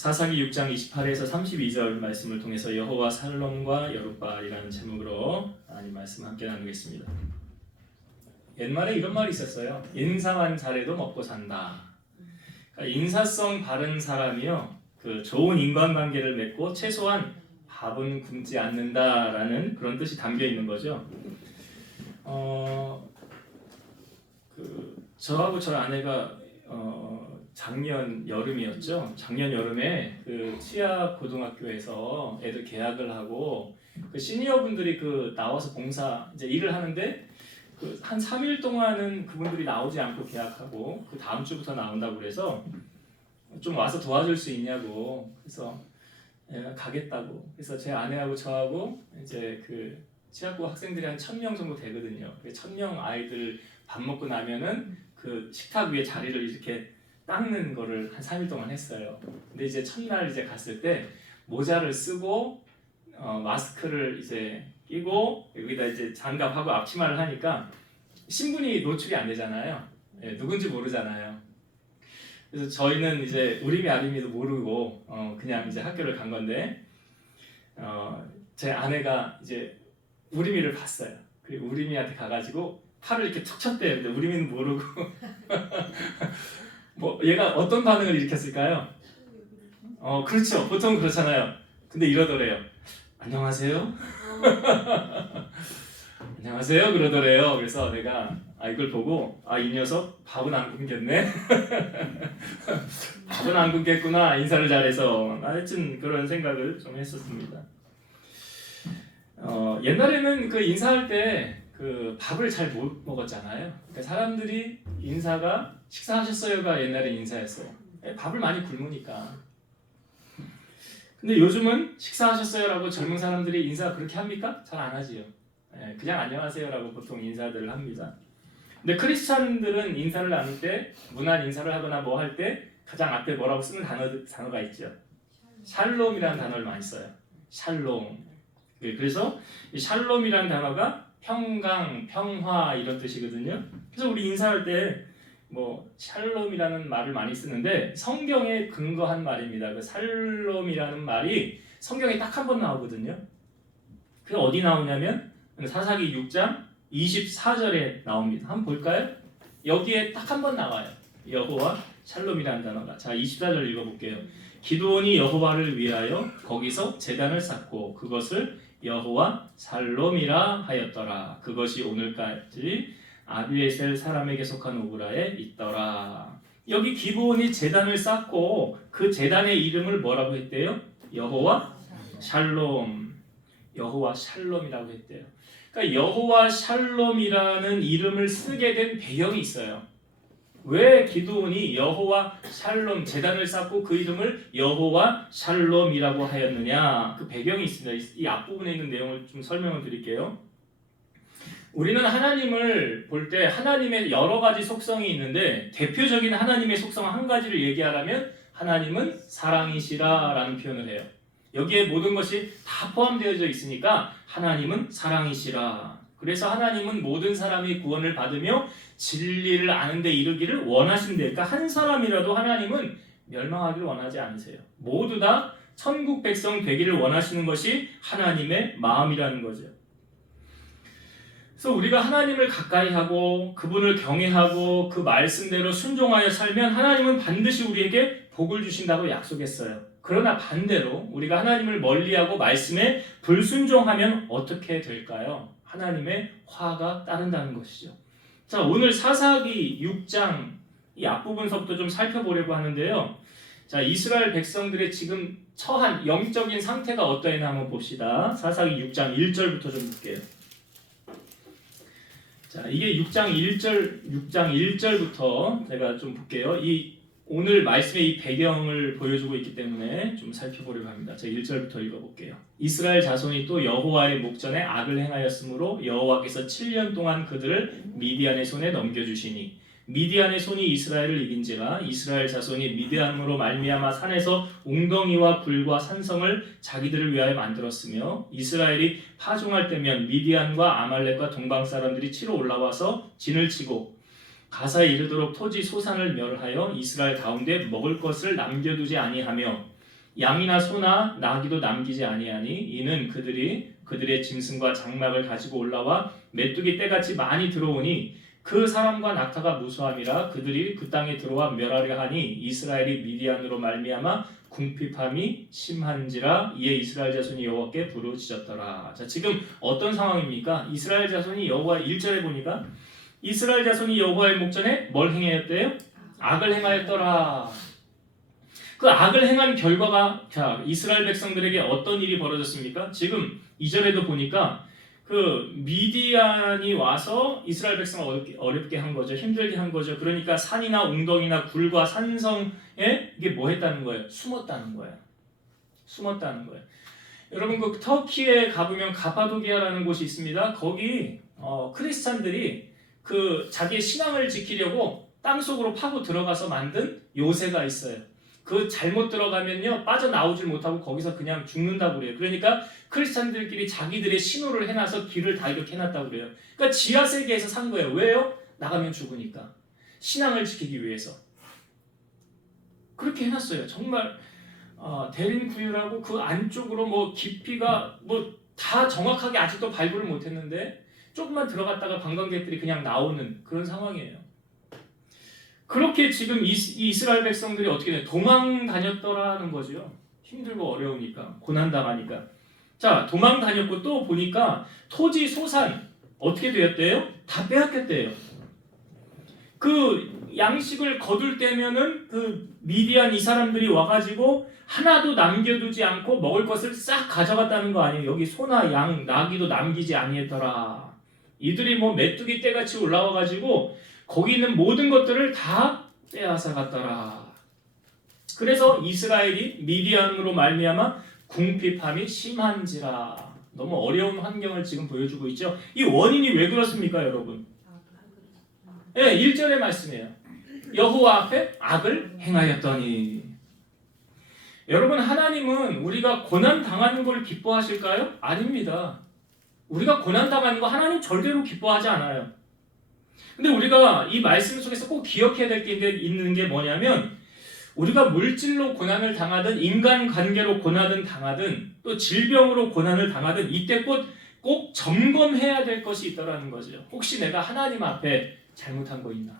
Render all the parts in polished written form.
사사기 6장 28에서 32절 말씀을 통해서 여호와 살롬과 여룻바알이라는 제목으로 하나님 말씀 함께 나누겠습니다. 옛말에 이런 말이 있었어요. 인사만 잘해도 먹고 산다. 그러니까 인사성 바른 사람이요, 그 좋은 인간관계를 맺고 최소한 밥은 굶지 않는다라는 그런 뜻이 담겨 있는 거죠. 저하고 저희 아내가 작년 여름이었죠. 작년 여름에 그 치아 고등학교에서 애들 개학을 하고 그 시니어 분들이 그 나와서 봉사 이제 일을 하는데 그 한 3일 동안은 그분들이 나오지 않고 개학하고 그 다음 주부터 나온다고 그래서 좀 와서 도와줄 수 있냐고. 그래서 가겠다고. 그래서 제 아내하고 저하고 이제 그 치아고 학생들이 한 1,000명 정도 되거든요. 1,000명 아이들 밥 먹고 나면은 그 식탁 위에 자리를 이렇게 닦는 거를 한 3일 동안 했어요. 근데 이제 첫날 이제 갔을 때 모자를 쓰고 마스크를 이제 끼고 여기다 이제 장갑하고 앞치마를 하니까 신분이 노출이 안 되잖아요. 누군지 모르잖아요. 그래서 저희는 이제 우리미 아리미도 모르고 그냥 이제 학교를 간 건데 제 아내가 이제 우리미를 봤어요. 그리고 우리미한테 가가지고 팔을 이렇게 툭 쳤대요. 근데 우리미는 모르고 뭐 얘가 어떤 반응을 일으켰을까요? 그렇죠. 보통 그렇잖아요. 근데 이러더래요. 안녕하세요. 안녕하세요 그러더래요. 그래서 내가 이걸 보고 이 녀석 밥은 안 굶겼네. 밥은 안 굶겠구나. 인사를 잘해서. 하여튼 그런 생각을 좀 했었습니다. 옛날에는 그 인사할 때 그 밥을 잘 못 먹었잖아요. 그러니까 사람들이 인사가 식사하셨어요가 옛날에 인사였어요. 밥을 많이 굶으니까. 근데 요즘은 식사하셨어요라고 젊은 사람들이 인사 그렇게 합니까? 잘 안 하지요. 그냥 안녕하세요라고 보통 인사들을 합니다. 근데 크리스찬들은 인사를 나눌 때, 문안 인사를 하거나 뭐 할 때 가장 앞에 뭐라고 쓰는 단어가 있죠. 샬롬이라는 단어를 많이 써요. 샬롬. 그래서 이 샬롬이라는 단어가 평강, 평화 이런 뜻이거든요. 그래서 우리 인사할 때 뭐 샬롬이라는 말을 많이 쓰는데 성경에 근거한 말입니다. 그 샬롬이라는 말이 성경에 딱 한 번 나오거든요. 그게 어디 나오냐면 사사기 6장 24절에 나옵니다. 한번 볼까요? 여기에 딱 한 번 나와요. 여호와 샬롬이라는 단어가. 자, 24절 읽어볼게요. 기드온이 여호와를 위하여 거기서 제단을 쌓고 그것을 여호와 샬롬이라 하였더라. 그것이 오늘까지 아비에셀 사람에게 속한 오브라에 있더라. 여기 기브온이 제단을 쌓고 그 제단의 이름을 뭐라고 했대요? 여호와 샬롬. 여호와 샬롬이라고 했대요. 그러니까 여호와 샬롬이라는 이름을 쓰게 된 배경이 있어요. 왜 기드온이 여호와 샬롬 제단을 쌓고 그 이름을 여호와 샬롬이라고 하였느냐? 그 배경이 있습니다. 이 앞부분에 있는 내용을 좀 설명을 드릴게요. 우리는 하나님을 볼 때 하나님의 여러 가지 속성이 있는데 대표적인 하나님의 속성 한 가지를 얘기하라면 하나님은 사랑이시라 라는 표현을 해요. 여기에 모든 것이 다 포함되어져 있으니까 하나님은 사랑이시라. 그래서 하나님은 모든 사람이 구원을 받으며 진리를 아는 데 이르기를 원하신대. 그러니까 한 사람이라도 하나님은 멸망하기를 원하지 않으세요. 모두 다 천국 백성 되기를 원하시는 것이 하나님의 마음이라는 거죠. 그래서 우리가 하나님을 가까이 하고 그분을 경외하고 그 말씀대로 순종하여 살면 하나님은 반드시 우리에게 복을 주신다고 약속했어요. 그러나 반대로 우리가 하나님을 멀리하고 말씀에 불순종하면 어떻게 될까요? 하나님의 화가 따른다는 것이죠. 자, 오늘 사사기 6장 이 앞부분서부터 좀 살펴보려고 하는데요. 자, 이스라엘 백성들의 지금 처한 영적인 상태가 어떠했나 한번 봅시다. 사사기 6장 1절부터 좀 볼게요. 자, 이게 6장 1절부터 제가 좀 볼게요. 이 오늘 말씀의 이 배경을 보여주고 있기 때문에 좀 살펴보려고 합니다. 자, 1절부터 읽어볼게요. 이스라엘 자손이 또 여호와의 목전에 악을 행하였으므로 여호와께서 7년 동안 그들을 미디안의 손에 넘겨주시니 미디안의 손이 이스라엘을 이긴지라 이스라엘 자손이 미디안으로 말미암아 산에서 웅덩이와 굴과 산성을 자기들을 위하여 만들었으며 이스라엘이 파종할 때면 미디안과 아말렉과 동방 사람들이 치러 올라와서 진을 치고 가사에 이르도록 토지 소산을 멸하여 이스라엘 가운데 먹을 것을 남겨두지 아니하며 양이나 소나 나귀도 남기지 아니하니 이는 그들이 그들의 짐승과 장막을 가지고 올라와 메뚜기 떼같이 많이 들어오니 그 사람과 낙타가 무수함이라 그들이 그 땅에 들어와 멸하려 하니 이스라엘이 미디안으로 말미암아 궁핍함이 심한지라 이에 이스라엘 자손이 여호와께 부르짖었더라. 자, 지금 어떤 상황입니까? 이스라엘 자손이 여호와 1절에 보니까 이스라엘 자손이 여호와의 목전에 뭘 행하였대요? 악을 행하였더라. 그 악을 행한 결과가 자, 이스라엘 백성들에게 어떤 일이 벌어졌습니까? 지금 2절에도 보니까 그 미디안이 와서 이스라엘 백성을 어렵게 한 거죠. 힘들게 한 거죠. 그러니까 산이나 웅덩이나 굴과 산성에 이게 뭐 했다는 거예요? 숨었다는 거예요. 숨었다는 거예요. 여러분 그 터키에 가보면 가파도기아라는 곳이 있습니다. 거기 크리스찬들이 그 자기의 신앙을 지키려고 땅속으로 파고 들어가서 만든 요새가 있어요. 그 잘못 들어가면요 빠져나오질 못하고 거기서 그냥 죽는다고 그래요. 그러니까 크리스찬들끼리 자기들의 신호를 해놔서 길을 다 이렇게 해놨다고 그래요. 그러니까 지하세계에서 산 거예요. 왜요? 나가면 죽으니까. 신앙을 지키기 위해서. 그렇게 해놨어요. 정말 대림구유라고 그 안쪽으로 뭐 깊이가 뭐 다 정확하게 아직도 발굴을 못했는데 조금만 들어갔다가 관광객들이 그냥 나오는 그런 상황이에요. 그렇게 지금 이스라엘 백성들이 어떻게 돼? 도망 다녔더라는 거죠. 힘들고 어려우니까, 고난당하니까. 자, 도망 다녔고 또 보니까 토지, 소산 어떻게 되었대요? 다 빼앗겼대요. 그 양식을 거둘 때면은 그 미디안 이 사람들이 와가지고 하나도 남겨두지 않고 먹을 것을 싹 가져갔다는 거 아니에요. 여기 소나 양, 나귀도 남기지 아니했더라. 이들이 뭐 메뚜기 떼같이 올라와가지고 거기 있는 모든 것들을 다 빼앗아 갔더라. 그래서 이스라엘이 미디안으로 말미암아 궁핍함이 심한지라. 너무 어려운 환경을 지금 보여주고 있죠. 이 원인이 왜 그렇습니까, 여러분? 네, 1절의 말씀이에요. 여호와 앞에 악을 행하였더니. 여러분, 하나님은 우리가 고난 당하는 걸 기뻐하실까요? 아닙니다. 우리가 고난 당하는 거 하나님 절대로 기뻐하지 않아요. 근데 우리가 이 말씀 속에서 꼭 기억해야 될 게 있는 게 뭐냐면 우리가 물질로 고난을 당하든 인간관계로 고난을 당하든 또 질병으로 고난을 당하든 이때 꼭 점검해야 될 것이 있다는 거죠. 혹시 내가 하나님 앞에 잘못한 거 있나?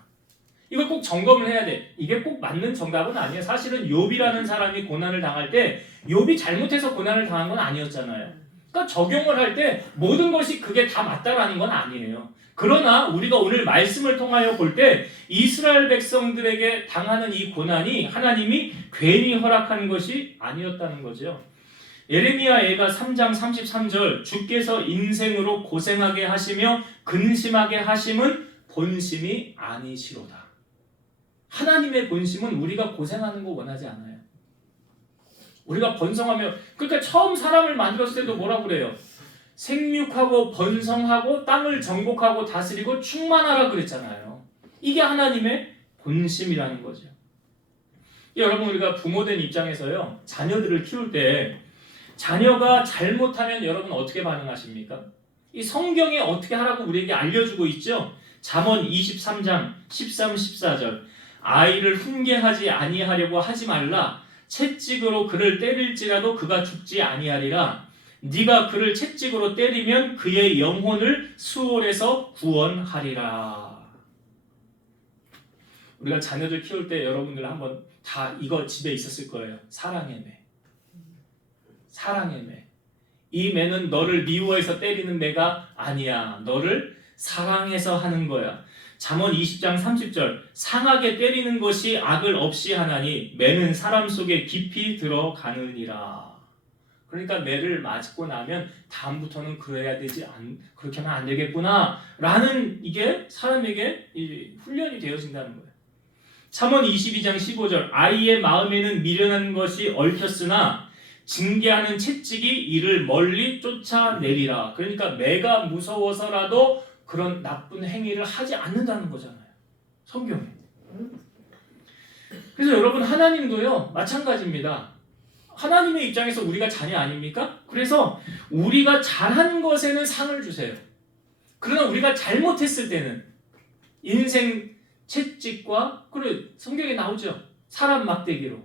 이거 꼭 점검을 해야 돼. 이게 꼭 맞는 정답은 아니에요. 사실은 욥이라는 사람이 고난을 당할 때 욥이 잘못해서 고난을 당한 건 아니었잖아요. 그러니까 적용을 할 때 모든 것이 그게 다 맞다라는 건 아니에요. 그러나 우리가 오늘 말씀을 통하여 볼 때 이스라엘 백성들에게 당하는 이 고난이 하나님이 괜히 허락한 것이 아니었다는 거죠. 예레미야 예가 3장 33절 주께서 인생으로 고생하게 하시며 근심하게 하심은 본심이 아니시로다. 하나님의 본심은 우리가 고생하는 거 원하지 않아요. 우리가 번성하며 그러니까 처음 사람을 만들었을 때도 뭐라고 그래요? 생육하고 번성하고 땅을 정복하고 다스리고 충만하라 그랬잖아요. 이게 하나님의 본심이라는 거죠. 여러분 우리가 부모된 입장에서요. 자녀들을 키울 때 자녀가 잘못하면 여러분 어떻게 반응하십니까? 이 성경에 어떻게 하라고 우리에게 알려주고 있죠. 잠언 23장 13, 14절 아이를 훈계하지 아니하려고 하지 말라. 채찍으로 그를 때릴지라도 그가 죽지 아니하리라. 네가 그를 채찍으로 때리면 그의 영혼을 수월에서 구원하리라. 우리가 자녀들 키울 때 여러분들 한번 다 이거 집에 있었을 거예요. 사랑의 매. 사랑의 매. 이 매는 너를 미워해서 때리는 매가 아니야. 너를 사랑해서 하는 거야. 잠언 20장 30절 상하게 때리는 것이 악을 없이 하나니 매는 사람 속에 깊이 들어가느니라. 그러니까 매를 맞고 나면 다음부터는 그래야 되지 그렇게 하면 안 되겠구나 라는 이게 사람에게 훈련이 되어진다는 거예요. 잠언 22장 15절 아이의 마음에는 미련한 것이 얽혔으나 징계하는 채찍이 이를 멀리 쫓아내리라. 그러니까 매가 무서워서라도 그런 나쁜 행위를 하지 않는다는 거잖아요. 성경에. 그래서 여러분 하나님도요 마찬가지입니다. 하나님의 입장에서 우리가 자녀 아닙니까? 그래서 우리가 잘한 것에는 상을 주세요. 그러나 우리가 잘못했을 때는 인생 채찍과 그리고 성경에 나오죠. 사람 막대기로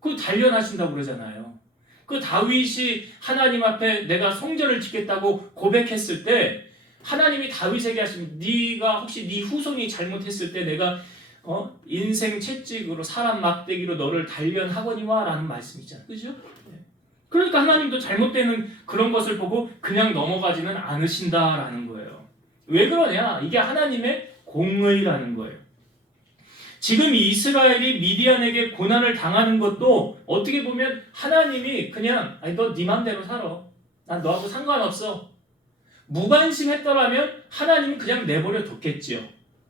그 단련하신다고 그러잖아요. 그 다윗이 하나님 앞에 내가 송전을 짓겠다고 고백했을 때 하나님이 다윗에게 하신 네가 혹시 네 후손이 잘못했을 때 내가 인생 채찍으로 사람 막대기로 너를 단련하거니와 라는 말씀이잖아요. 그죠? 그러니까 하나님도 잘못되는 그런 것을 보고 그냥 넘어가지는 않으신다라는 거예요. 왜 그러냐? 이게 하나님의 공의라는 거예요. 지금 이스라엘이 미디안에게 고난을 당하는 것도 어떻게 보면 하나님이 그냥 너 네 맘대로 살아. 난 너하고 상관없어. 무관심했더라면 하나님은 그냥 내버려 뒀겠지요.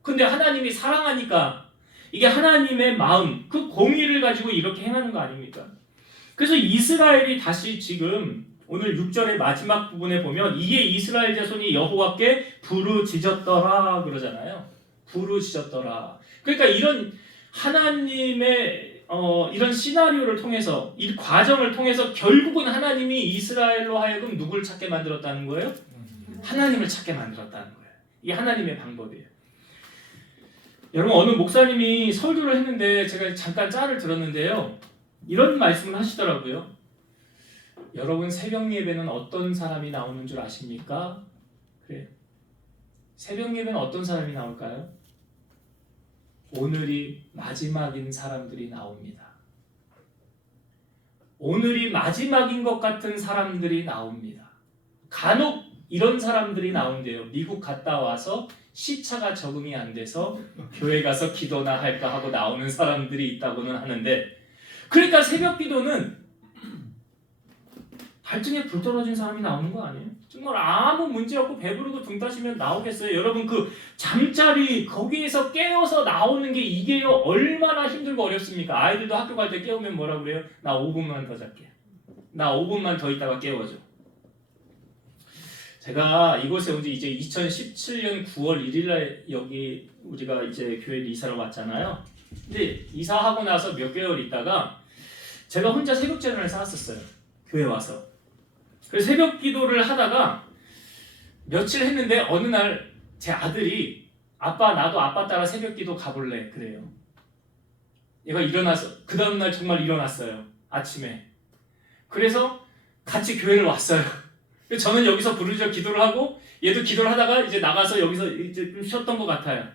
근데 하나님이 사랑하니까 이게 하나님의 마음, 그 공의를 가지고 이렇게 행하는 거 아닙니까? 그래서 이스라엘이 다시 지금 오늘 6절의 마지막 부분에 보면 이게 이스라엘 자손이 여호와께 부르짖었더라 그러잖아요. 부르짖었더라. 그러니까 이런 하나님의 이런 시나리오를 통해서 이 과정을 통해서 결국은 하나님이 이스라엘로 하여금 누굴 찾게 만들었다는 거예요? 하나님을 찾게 만들었다는 거예요. 이게 하나님의 방법이에요. 여러분 어느 목사님이 설교를 했는데 제가 잠깐 짤을 들었는데요. 이런 말씀을 하시더라고요. 여러분 새벽 예배는 어떤 사람이 나오는 줄 아십니까? 그래요. 새벽 예배는 어떤 사람이 나올까요? 오늘이 마지막인 사람들이 나옵니다. 오늘이 마지막인 것 같은 사람들이 나옵니다. 간혹 이런 사람들이 나온대요. 미국 갔다 와서 시차가 적응이 안 돼서 교회 가서 기도나 할까 하고 나오는 사람들이 있다고는 하는데, 그러니까 새벽 기도는 발등에 불 떨어진 사람이 나오는 거 아니에요? 정말 아무 문제 없고 배부르고 등 따시면 나오겠어요? 여러분 그 잠자리 거기에서 깨어서 나오는 게 이게요 얼마나 힘들고 어렵습니까? 아이들도 학교 갈 때 깨우면 뭐라 그래요? 나 5분만 더 잘게. 나 5분만 더 있다가 깨워줘. 제가 이곳에 온 지 이제 2017년 9월 1일날 여기 우리가 이제 교회를 이사를 왔잖아요. 근데 이사하고 나서 몇 개월 있다가 제가 혼자 새벽 제단을 쌓았었어요. 교회 와서. 그래서 새벽 기도를 하다가 며칠 했는데 어느 날 제 아들이 아빠 나도 아빠 따라 새벽 기도 가볼래 그래요. 얘가 일어나서 그 다음날 정말 일어났어요. 아침에. 그래서 같이 교회를 왔어요. 저는 여기서 부르짖어 기도를 하고 얘도 기도를 하다가 이제 나가서 여기서 이제 좀 쉬었던 것 같아요.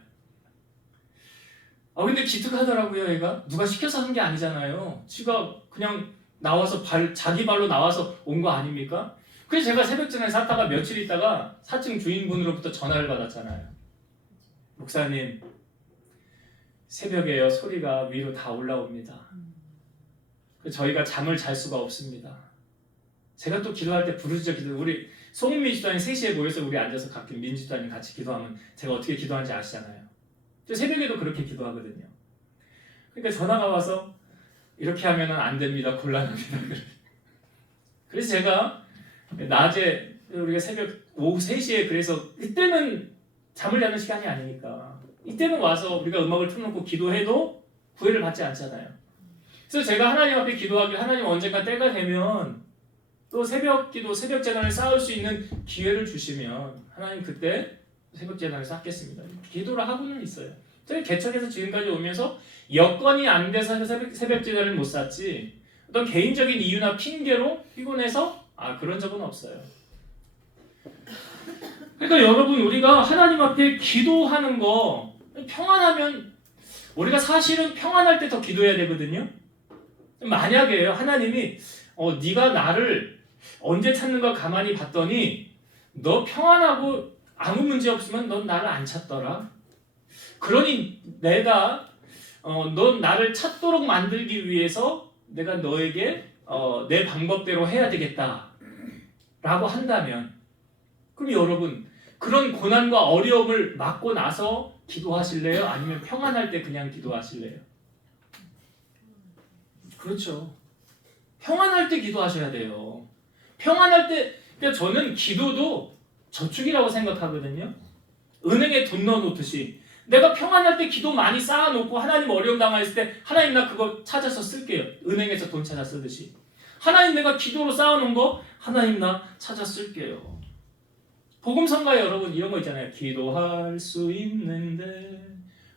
근데 기특하더라고요. 얘가 누가 시켜서 한 게 아니잖아요. 지가 그냥 나와서 자기 발로 나와서 온 거 아닙니까? 그래서 제가 새벽전에 샀다가 며칠 있다가 4층 주인분으로부터 전화를 받았잖아요. 목사님 새벽에요 소리가 위로 다 올라옵니다. 저희가 잠을 잘 수가 없습니다. 제가 또 기도할 때 부르짖어 기도, 우리 소문민주단이 3시에 모여서 우리 앉아서 가끔 민주단이 같이 기도하면 제가 어떻게 기도하는지 아시잖아요. 저 새벽에도 그렇게 기도하거든요. 그러니까 전화가 와서 이렇게 하면 안 됩니다. 곤란합니다. 그래서 제가 낮에 우리가 새벽 오후 3시에 그래서 이때는 잠을 자는 시간이 아니니까 이때는 와서 우리가 음악을 틀어놓고 기도해도 구애를 받지 않잖아요. 그래서 제가 하나님 앞에 기도하길 하나님 언젠가 때가 되면 또 새벽 기도, 새벽 재단을 쌓을 수 있는 기회를 주시면 하나님 그때 새벽 재단을 쌓겠습니다. 기도를 하고는 있어요. 저희 개척해서 지금까지 오면서 여건이 안 돼서 새벽 재단을 못 쌓지 어떤 개인적인 이유나 핑계로 피곤해서 그런 적은 없어요. 그러니까 여러분 우리가 하나님 앞에 기도하는 거 평안하면 우리가 사실은 평안할 때 더 기도해야 되거든요. 만약에요 하나님이 네가 나를 언제 찾는가 가만히 봤더니 너 평안하고 아무 문제 없으면 넌 나를 안 찾더라. 그러니 내가 넌 나를 찾도록 만들기 위해서 내가 너에게 내 방법대로 해야 되겠다 라고 한다면 그럼 여러분 그런 고난과 어려움을 맞고 나서 기도하실래요? 아니면 평안할 때 그냥 기도하실래요? 그렇죠. 평안할 때 기도하셔야 돼요. 평안할 때 그러니까 저는 기도도 저축이라고 생각하거든요. 은행에 돈 넣어놓듯이 내가 평안할 때 기도 많이 쌓아놓고 하나님 어려움 당했을 때 하나님 나 그거 찾아서 쓸게요. 은행에서 돈 찾아 쓰듯이 하나님 내가 기도로 쌓아놓은 거 하나님 나 찾아 쓸게요. 복음성가에 여러분 이런 거 있잖아요. 기도할 수 있는데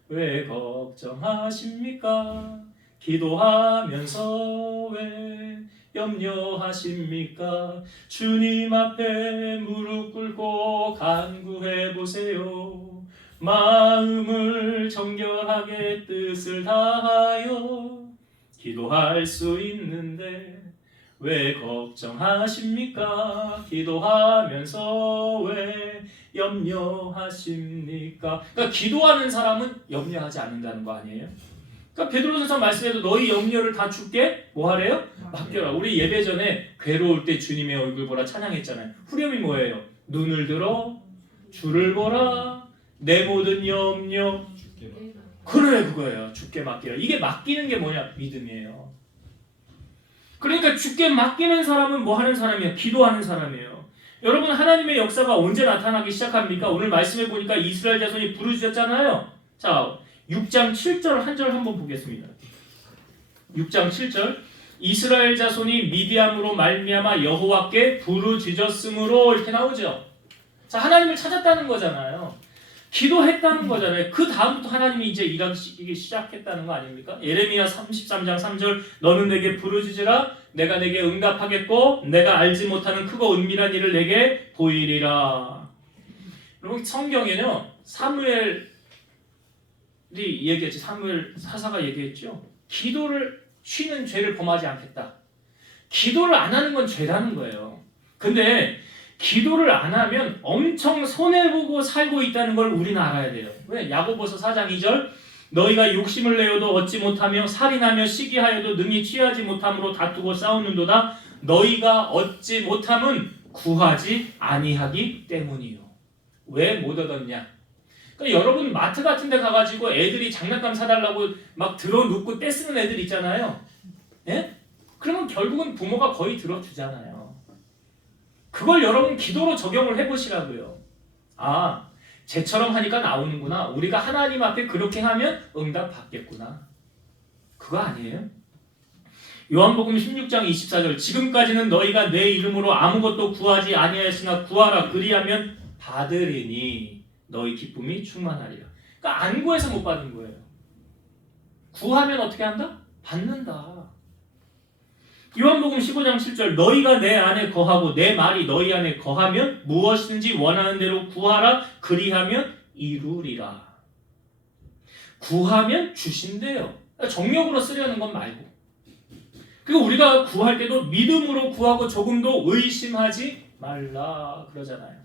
왜 걱정하십니까? 기도하면서 왜 염려하십니까? 주님 앞에 무릎 꿇고 간구해 보세요. 마음을 정결하게 뜻을 다하여 기도할 수 있는데 왜 걱정하십니까? 기도하면서 왜 염려하십니까? 그러니까 기도하는 사람은 염려하지 않는다는 거 아니에요? 그러니까 베드로전서 말씀에도 너희 염려를 다 주께 뭐 하래요? 맡겨라. 우리 예배 전에 괴로울 때 주님의 얼굴 보라 찬양했잖아요. 후렴이 뭐예요? 눈을 들어 주를 보라 내 모든 염려 그래 그거예요. 주께 맡기라. 이게 맡기는 게 뭐냐? 믿음이에요. 그러니까 주께 맡기는 사람은 뭐 하는 사람이에요? 기도하는 사람이에요. 여러분 하나님의 역사가 언제 나타나기 시작합니까? 오늘 말씀해 보니까 이스라엘 자손이 부르짖었잖아요. 자 6장 7절 한 절 한번 보겠습니다. 6장 7절 이스라엘 자손이 미디암으로 말미암아 여호와께 부르짖었으므로 이렇게 나오죠. 자 하나님을 찾았다는 거잖아요. 기도했다는 거잖아요. 그 다음부터 하나님이 이제 일하기 시작했다는 거 아닙니까? 예레미야 33장 3절 너는 내게 부르짖으라 내가 내게 응답하겠고 내가 알지 못하는 크고 은밀한 일을 내게 보이리라. 여러분 성경에는요 사무엘이 얘기했지. 사무엘 사사가 얘기했죠. 기도를 쉬는 죄를 범하지 않겠다. 기도를 안 하는 건 죄라는 거예요. 근데 기도를 안 하면 엄청 손해보고 살고 있다는 걸 우리는 알아야 돼요. 왜? 야고보서 4장 2절 너희가 욕심을 내어도 얻지 못하며 살인하며 시기하여도 능히 취하지 못함으로 다투고 싸우는도다. 너희가 얻지 못함은 구하지 아니하기 때문이요. 왜 못 얻었냐? 그러니까 여러분 마트 같은 데 가가지고 애들이 장난감 사달라고 막 들어눕고 떼쓰는 애들 있잖아요. 예? 그러면 결국은 부모가 거의 들어주잖아요. 그걸 여러분 기도로 적용을 해보시라고요. 아, 쟤처럼 하니까 나오는구나. 우리가 하나님 앞에 그렇게 하면 응답 받겠구나. 그거 아니에요? 요한복음 16장 24절 지금까지는 너희가 내 이름으로 아무것도 구하지 아니하였으나 구하라 그리하면 받으리니 너희 기쁨이 충만하리라. 그러니까 안 구해서 못 받는 거예요. 구하면 어떻게 한다? 받는다. 요한복음 15장 7절 너희가 내 안에 거하고 내 말이 너희 안에 거하면 무엇이든지 원하는 대로 구하라 그리하면 이루리라. 구하면 주신대요. 정력으로 쓰려는 건 말고. 그리고 우리가 구할 때도 믿음으로 구하고 조금도 의심하지 말라 그러잖아요.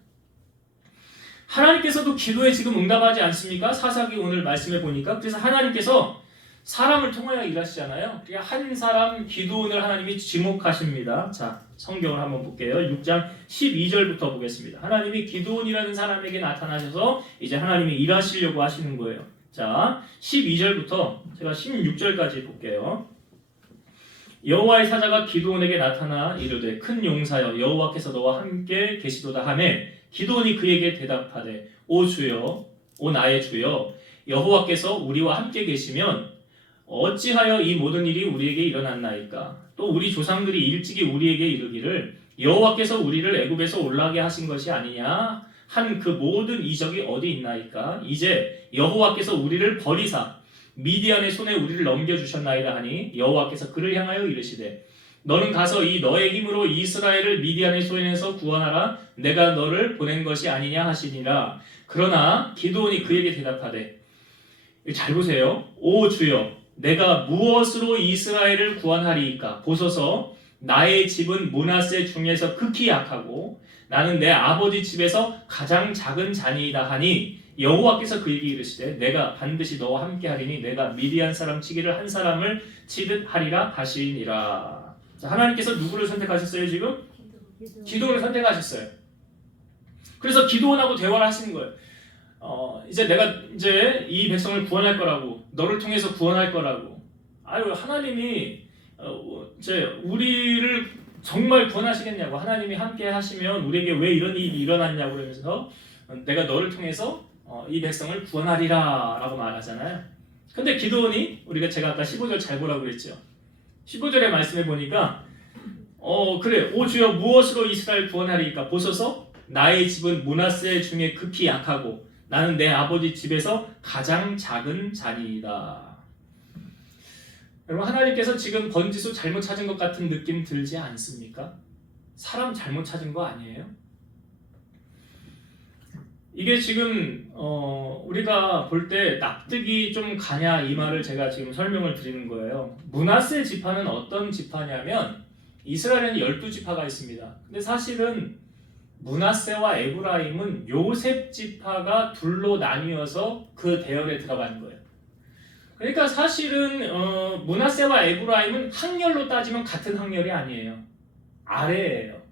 하나님께서도 기도에 지금 응답하지 않습니까? 사사기 오늘 말씀해 보니까. 그래서 하나님께서 사람을 통하여 일하시잖아요. 그러니까 한 사람 기도원을 하나님이 지목하십니다. 자, 성경을 한번 볼게요. 6장 12절부터 보겠습니다. 하나님이 기도원이라는 사람에게 나타나셔서 이제 하나님이 일하시려고 하시는 거예요. 자, 12절부터 제가 16절까지 볼게요. 여호와의 사자가 기도원에게 나타나 이르되 큰 용사여 여호와께서 너와 함께 계시도다 하매 기도원이 그에게 대답하되 오 주여 오 나의 주여 여호와께서 우리와 함께 계시면 어찌하여 이 모든 일이 우리에게 일어났나이까? 또 우리 조상들이 일찍이 우리에게 이르기를 여호와께서 우리를 애굽에서 올라가게 하신 것이 아니냐 한 그 모든 이적이 어디 있나이까? 이제 여호와께서 우리를 버리사 미디안의 손에 우리를 넘겨주셨나이다 하니 여호와께서 그를 향하여 이르시되 너는 가서 이 너의 힘으로 이스라엘을 미디안의 손에서 구원하라 내가 너를 보낸 것이 아니냐 하시니라. 그러나 기드온이 그에게 대답하되 잘 보세요. 오 주여 내가 무엇으로 이스라엘을 구원하리이까? 보소서 나의 집은 므낫세 중에서 극히 약하고 나는 내 아버지 집에서 가장 작은 자니이다 하니 여호와께서 그에게 이르시되 내가 반드시 너와 함께 하리니 내가 미디안 사람 치기를 한 사람을 치듯 하리라 하시니라. 자, 하나님께서 누구를 선택하셨어요 지금? 기도를 선택하셨어요. 그래서 기도원하고 대화를 하시는 거예요. 이제 내가 이제 이 백성을 구원할 거라고 너를 통해서 구원할 거라고. 아유 하나님이 이제 우리를 정말 구원하시겠냐고. 하나님이 함께 하시면 우리에게 왜 이런 일이 일어났냐고 그러면서 내가 너를 통해서 이 백성을 구원하리라 라고 말하잖아요. 근데 기드온이 우리가 제가 아까 15절 잘 보라고 그랬죠. 15절에 말씀해 보니까 그래 오 주여 무엇으로 이스라엘 구원하리이까? 보소서 나의 집은 므낫세 중에 극히 약하고 나는 내 아버지 집에서 가장 작은 자니이다. 여러분 하나님께서 지금 번지수 잘못 찾은 것 같은 느낌 들지 않습니까? 사람 잘못 찾은 거 아니에요? 이게 지금 우리가 볼 때 납득이 좀 가냐 이 말을 제가 지금 설명을 드리는 거예요. 므낫세 지파는 어떤 지파냐면 이스라엘에는 12지파가 있습니다. 근데 사실은 므낫세와 에브라임은 요셉 지파가 둘로 나뉘어서 그 대열에 들어가는 거예요. 그러니까 사실은 므낫세와 에브라임은 학렬로 따지면 같은 학렬이 아니에요. 아래예요.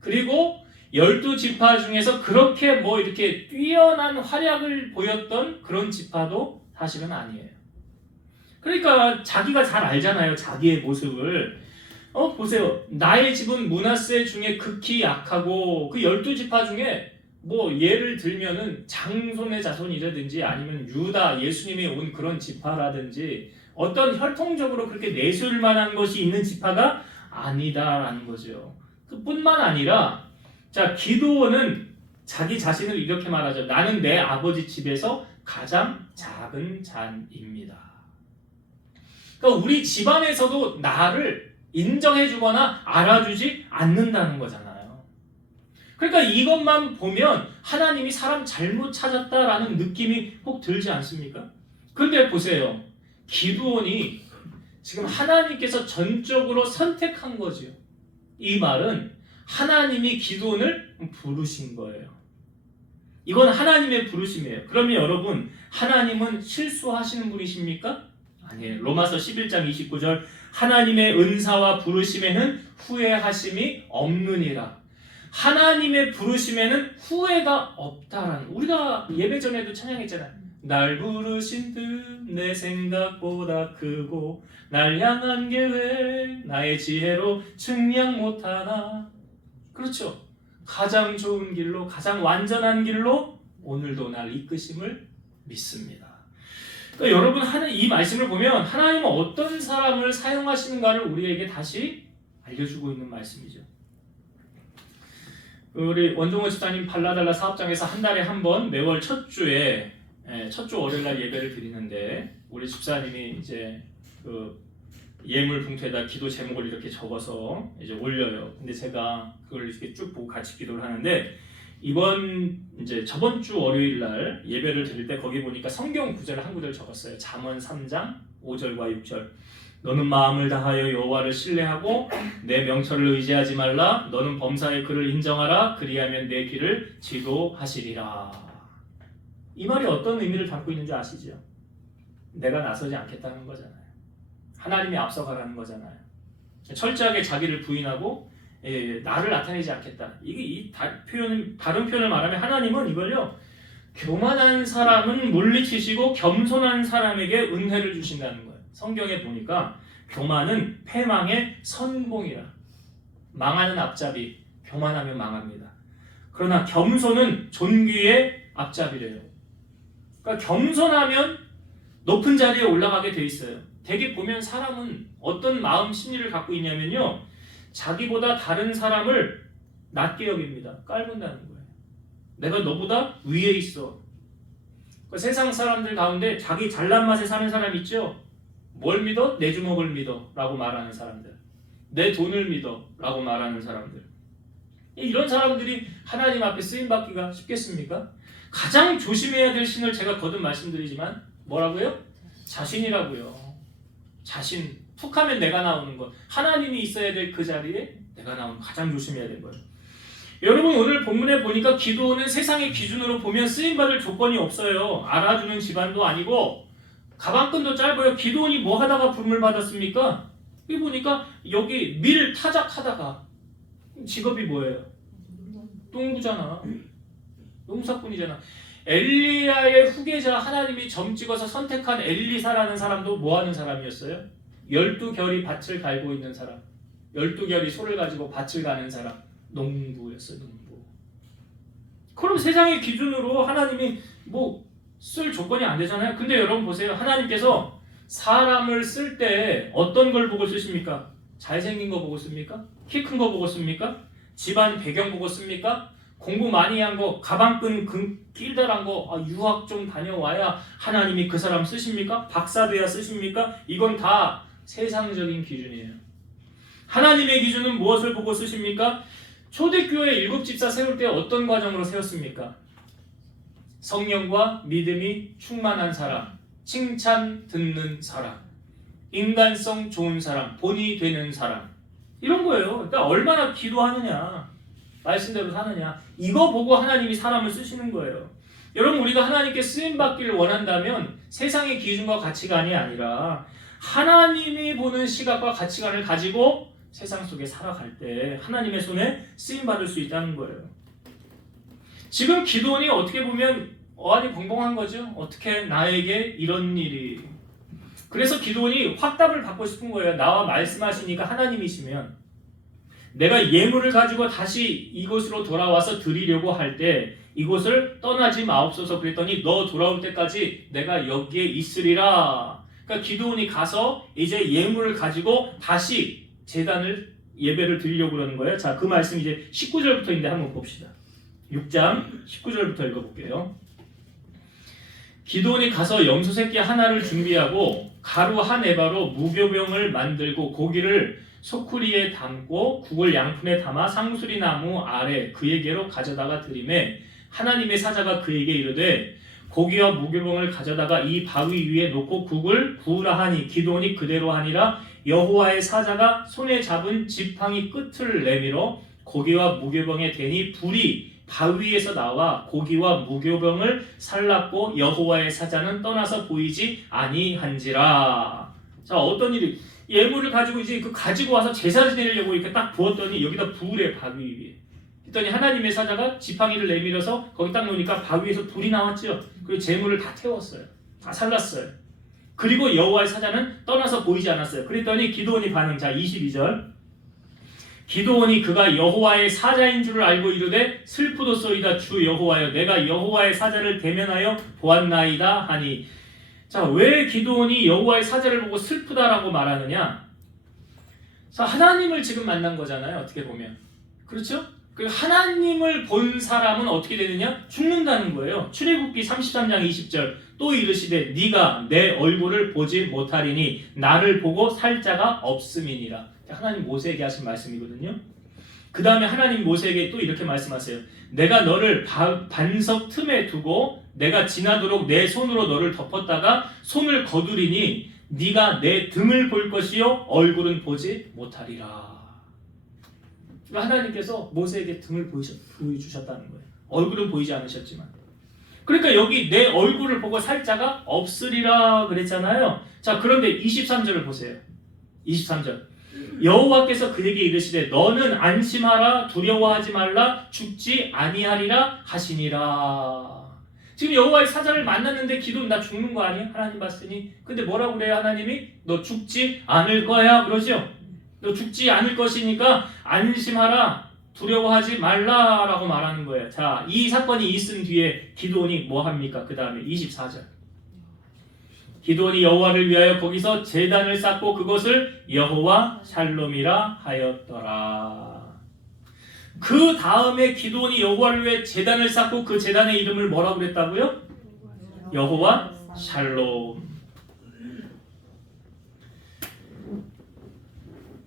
그리고 12지파 중에서 그렇게 뭐 이렇게 뛰어난 활약을 보였던 그런 지파도 사실은 아니에요. 그러니까 자기가 잘 알잖아요. 자기의 모습을. 보세요. 나의 집은 므낫세 중에 극히 약하고 그 12지파 중에 뭐 예를 들면은 장손의 자손이라든지 아니면 유다 예수님이 온 그런 지파라든지 어떤 혈통적으로 그렇게 내세울 만한 것이 있는 지파가 아니다라는 거죠. 그뿐만 아니라 자, 기드온은 자기 자신을 이렇게 말하죠. 나는 내 아버지 집에서 가장 작은 자입니다. 그러니까 우리 집안에서도 나를 인정해주거나 알아주지 않는다는 거잖아요. 그러니까 이것만 보면 하나님이 사람 잘못 찾았다라는 느낌이 혹 들지 않습니까? 그런데 보세요. 기드온이 지금 하나님께서 전적으로 선택한 거죠. 이 말은 하나님이 기드온을 부르신 거예요. 이건 하나님의 부르심이에요. 그러면 여러분, 하나님은 실수하시는 분이십니까? 아니에요. 로마서 11장 29절 하나님의 은사와 부르심에는 후회하심이 없느니라. 하나님의 부르심에는 후회가 없다라는, 우리가 예배 전에도 찬양했잖아요. 날 부르신 뜻 내 생각보다 크고 날 향한 계획 나의 지혜로 측량 못하나. 그렇죠. 가장 좋은 길로, 가장 완전한 길로 오늘도 날 이끄심을 믿습니다. 그러니까 여러분, 이 말씀을 보면 하나님은 어떤 사람을 사용하시는가를 우리에게 다시 알려주고 있는 말씀이죠. 우리 원종호 집사님 발라달라 사업장에서 한 달에 한 번 매월 첫 주에 첫 주 월요일날 예배를 드리는데 우리 집사님이 이제 그 예물 봉투에다 기도 제목을 이렇게 적어서 이제 올려요. 근데 제가 그걸 이렇게 쭉 보고 같이 기도를 하는데 저번 주 월요일 날 예배를 드릴 때 거기 보니까 성경 구절을 한 구절 적었어요. 잠언 3장 5절과 6절. 너는 마음을 다하여 여호와를 신뢰하고 내 명철을 의지하지 말라. 너는 범사의 그를 인정하라. 그리하면 내 길을 지도하시리라. 이 말이 어떤 의미를 담고 있는지 아시죠? 내가 나서지 않겠다는 거잖아요. 하나님이 앞서가라는 거잖아요. 철저하게 자기를 부인하고 나를 나타내지 않겠다. 이게 다른 표현을 말하면 하나님은 이걸요, 교만한 사람은 물리치시고 겸손한 사람에게 은혜를 주신다는 거예요. 성경에 보니까 교만은 패망의 선봉이라. 망하는 앞잡이, 교만하면 망합니다. 그러나 겸손은 존귀의 앞잡이래요. 그러니까 겸손하면 높은 자리에 올라가게 돼 있어요. 대개 보면 사람은 어떤 마음 심리를 갖고 있냐면요, 자기보다 다른 사람을 낮게 여깁니다. 깔본다는 거예요. 내가 너보다 위에 있어. 그러니까 세상 사람들 가운데 자기 잘난 맛에 사는 사람 있죠? 뭘 믿어? 내 주먹을 믿어 라고 말하는 사람들, 내 돈을 믿어 라고 말하는 사람들. 이런 사람들이 하나님 앞에 쓰임받기가 쉽겠습니까? 가장 조심해야 될 신을 제가 거듭 말씀드리지만 뭐라고요? 자신이라고요. 자신. 툭하면 내가 나오는 것. 하나님이 있어야 될 그 자리에 내가 나오는 것. 가장 조심해야 될 거예요. 여러분, 오늘 본문에 보니까 기도는 세상의 기준으로 보면 쓰임받을 조건이 없어요. 알아주는 집안도 아니고 가방끈도 짧아요. 기도원이 뭐 하다가 부름을 받았습니까? 여기 보니까 여기 밀 타작하다가. 직업이 뭐예요? 농부잖아. 농사꾼이잖아. 엘리야의 후계자, 하나님이 점 찍어서 선택한 엘리사라는 사람도 뭐 하는 사람이었어요? 12결이 밭을 갈고 있는 사람, 12결이 소를 가지고 밭을 가는 사람, 농부였어요. 농부. 그럼 세상의 기준으로 하나님이 뭐 쓸 조건이 안 되잖아요. 근데 여러분 보세요. 하나님께서 사람을 쓸 때 어떤 걸 보고 쓰십니까? 잘생긴 거 보고 씁니까? 키 큰 거 보고 씁니까? 집안 배경 보고 씁니까? 공부 많이 한 거, 가방끈 길다란 거, 유학 좀 다녀와야 하나님이 그 사람 쓰십니까? 박사 돼야 쓰십니까? 이건 다 세상적인 기준이에요. 하나님의 기준은 무엇을 보고 쓰십니까? 초대교회 일곱 집사 세울 때 어떤 과정으로 세웠습니까? 성령과 믿음이 충만한 사람, 칭찬 듣는 사람, 인간성 좋은 사람, 본이 되는 사람, 이런 거예요. 그러니까 얼마나 기도하느냐, 말씀대로 사느냐, 이거 보고 하나님이 사람을 쓰시는 거예요. 여러분, 우리가 하나님께 쓰임받기를 원한다면 세상의 기준과 가치관이 아니라 하나님이 보는 시각과 가치관을 가지고 세상 속에 살아갈 때 하나님의 손에 쓰임받을 수 있다는 거예요. 지금 기도원이 어떻게 보면 어안이 벙벙한 거죠. 어떻게 나에게 이런 일이. 그래서 기도원이 확답을 받고 싶은 거예요. 나와 말씀하시니까 하나님이시면 내가 예물을 가지고 다시 이곳으로 돌아와서 드리려고 할 때 이곳을 떠나지 마옵소서 그랬더니 너 돌아올 때까지 내가 여기에 있으리라. 그러니까 기도원이 가서 이제 예물을 가지고 다시 제단을 예배를 드리려고 그러는 거예요. 자, 그 말씀 이제 19절부터인데 한번 봅시다. 6장 19절부터 읽어볼게요. 기도원이 가서 염소 새끼 하나를 준비하고 가루 한 에바로 무교병을 만들고 고기를 소쿠리에 담고 국을 양푼에 담아 상수리 나무 아래 그에게로 가져다가 드리매 하나님의 사자가 그에게 이르되 고기와 무교병을 가져다가 이 바위 위에 놓고 국을 부으라 하니 기도원이 그대로 하니라. 여호와의 사자가 손에 잡은 지팡이 끝을 내밀어 고기와 무교병에 대니 불이 바위에서 나와 고기와 무교병을 살랐고 여호와의 사자는 떠나서 보이지 아니한지라. 자, 어떤 일이, 예물을 가지고 이제 그 가지고 와서 제사 지내려고 이렇게 딱 부었더니 여기다 부으래, 바위 위에. 그랬더니 하나님의 사자가 지팡이를 내밀어서 거기 딱 놓으니까 바위에서 불이 나왔죠. 그리고 제물을 다 태웠어요. 다 살랐어요. 그리고 여호와의 사자는 떠나서 보이지 않았어요. 그랬더니 기도원이 반응. 자, 22절. 기도원이 그가 여호와의 사자인 줄을 알고 이르되 슬프도소이다 주 여호와여 내가 여호와의 사자를 대면하여 보았나이다 하니. 자, 왜 기도원이 여호와의 사자를 보고 슬프다라고 말하느냐? 자, 하나님을 지금 만난 거잖아요. 어떻게 보면. 그렇죠? 그 하나님을 본 사람은 어떻게 되느냐? 죽는다는 거예요. 출애굽기 33장 20절. 또 이르시되 네가 내 얼굴을 보지 못하리니 나를 보고 살 자가 없음이니라. 하나님 모세에게 하신 말씀이거든요. 그 다음에 하나님 모세에게 또 이렇게 말씀하세요. 내가 너를 반석 틈에 두고 내가 지나도록 내 손으로 너를 덮었다가 손을 거두리니 네가 내 등을 볼 것이요 얼굴은 보지 못하리라. 하나님께서 모세에게 등을 보여주셨다는 거예요. 얼굴은 보이지 않으셨지만. 그러니까 여기 내 얼굴을 보고 살 자가 없으리라 그랬잖아요. 자, 그런데 23절을 보세요. 23절. 여호와께서 그에게 이르시되 너는 안심하라 두려워하지 말라 죽지 아니하리라 하시니라. 지금 여호와의 사자를 만났는데 기도는 나 죽는 거 아니야? 하나님 봤으니. 근데 뭐라고 그래요 하나님이? 너 죽지 않을 거야 그러죠? 너 죽지 않을 것이니까 안심하라 두려워하지 말라라고 말하는 거예요. 자, 이 사건이 있은 뒤에 기도원이 뭐 합니까? 그 다음에 24절. 기도원이 여호와를 위하여 거기서 제단을 쌓고 그것을 여호와 샬롬이라 하였더라. 그 다음에 기도원이 여호와를 위해 제단을 쌓고 그 제단의 이름을 뭐라고 그랬다고요? 여호와 샬롬.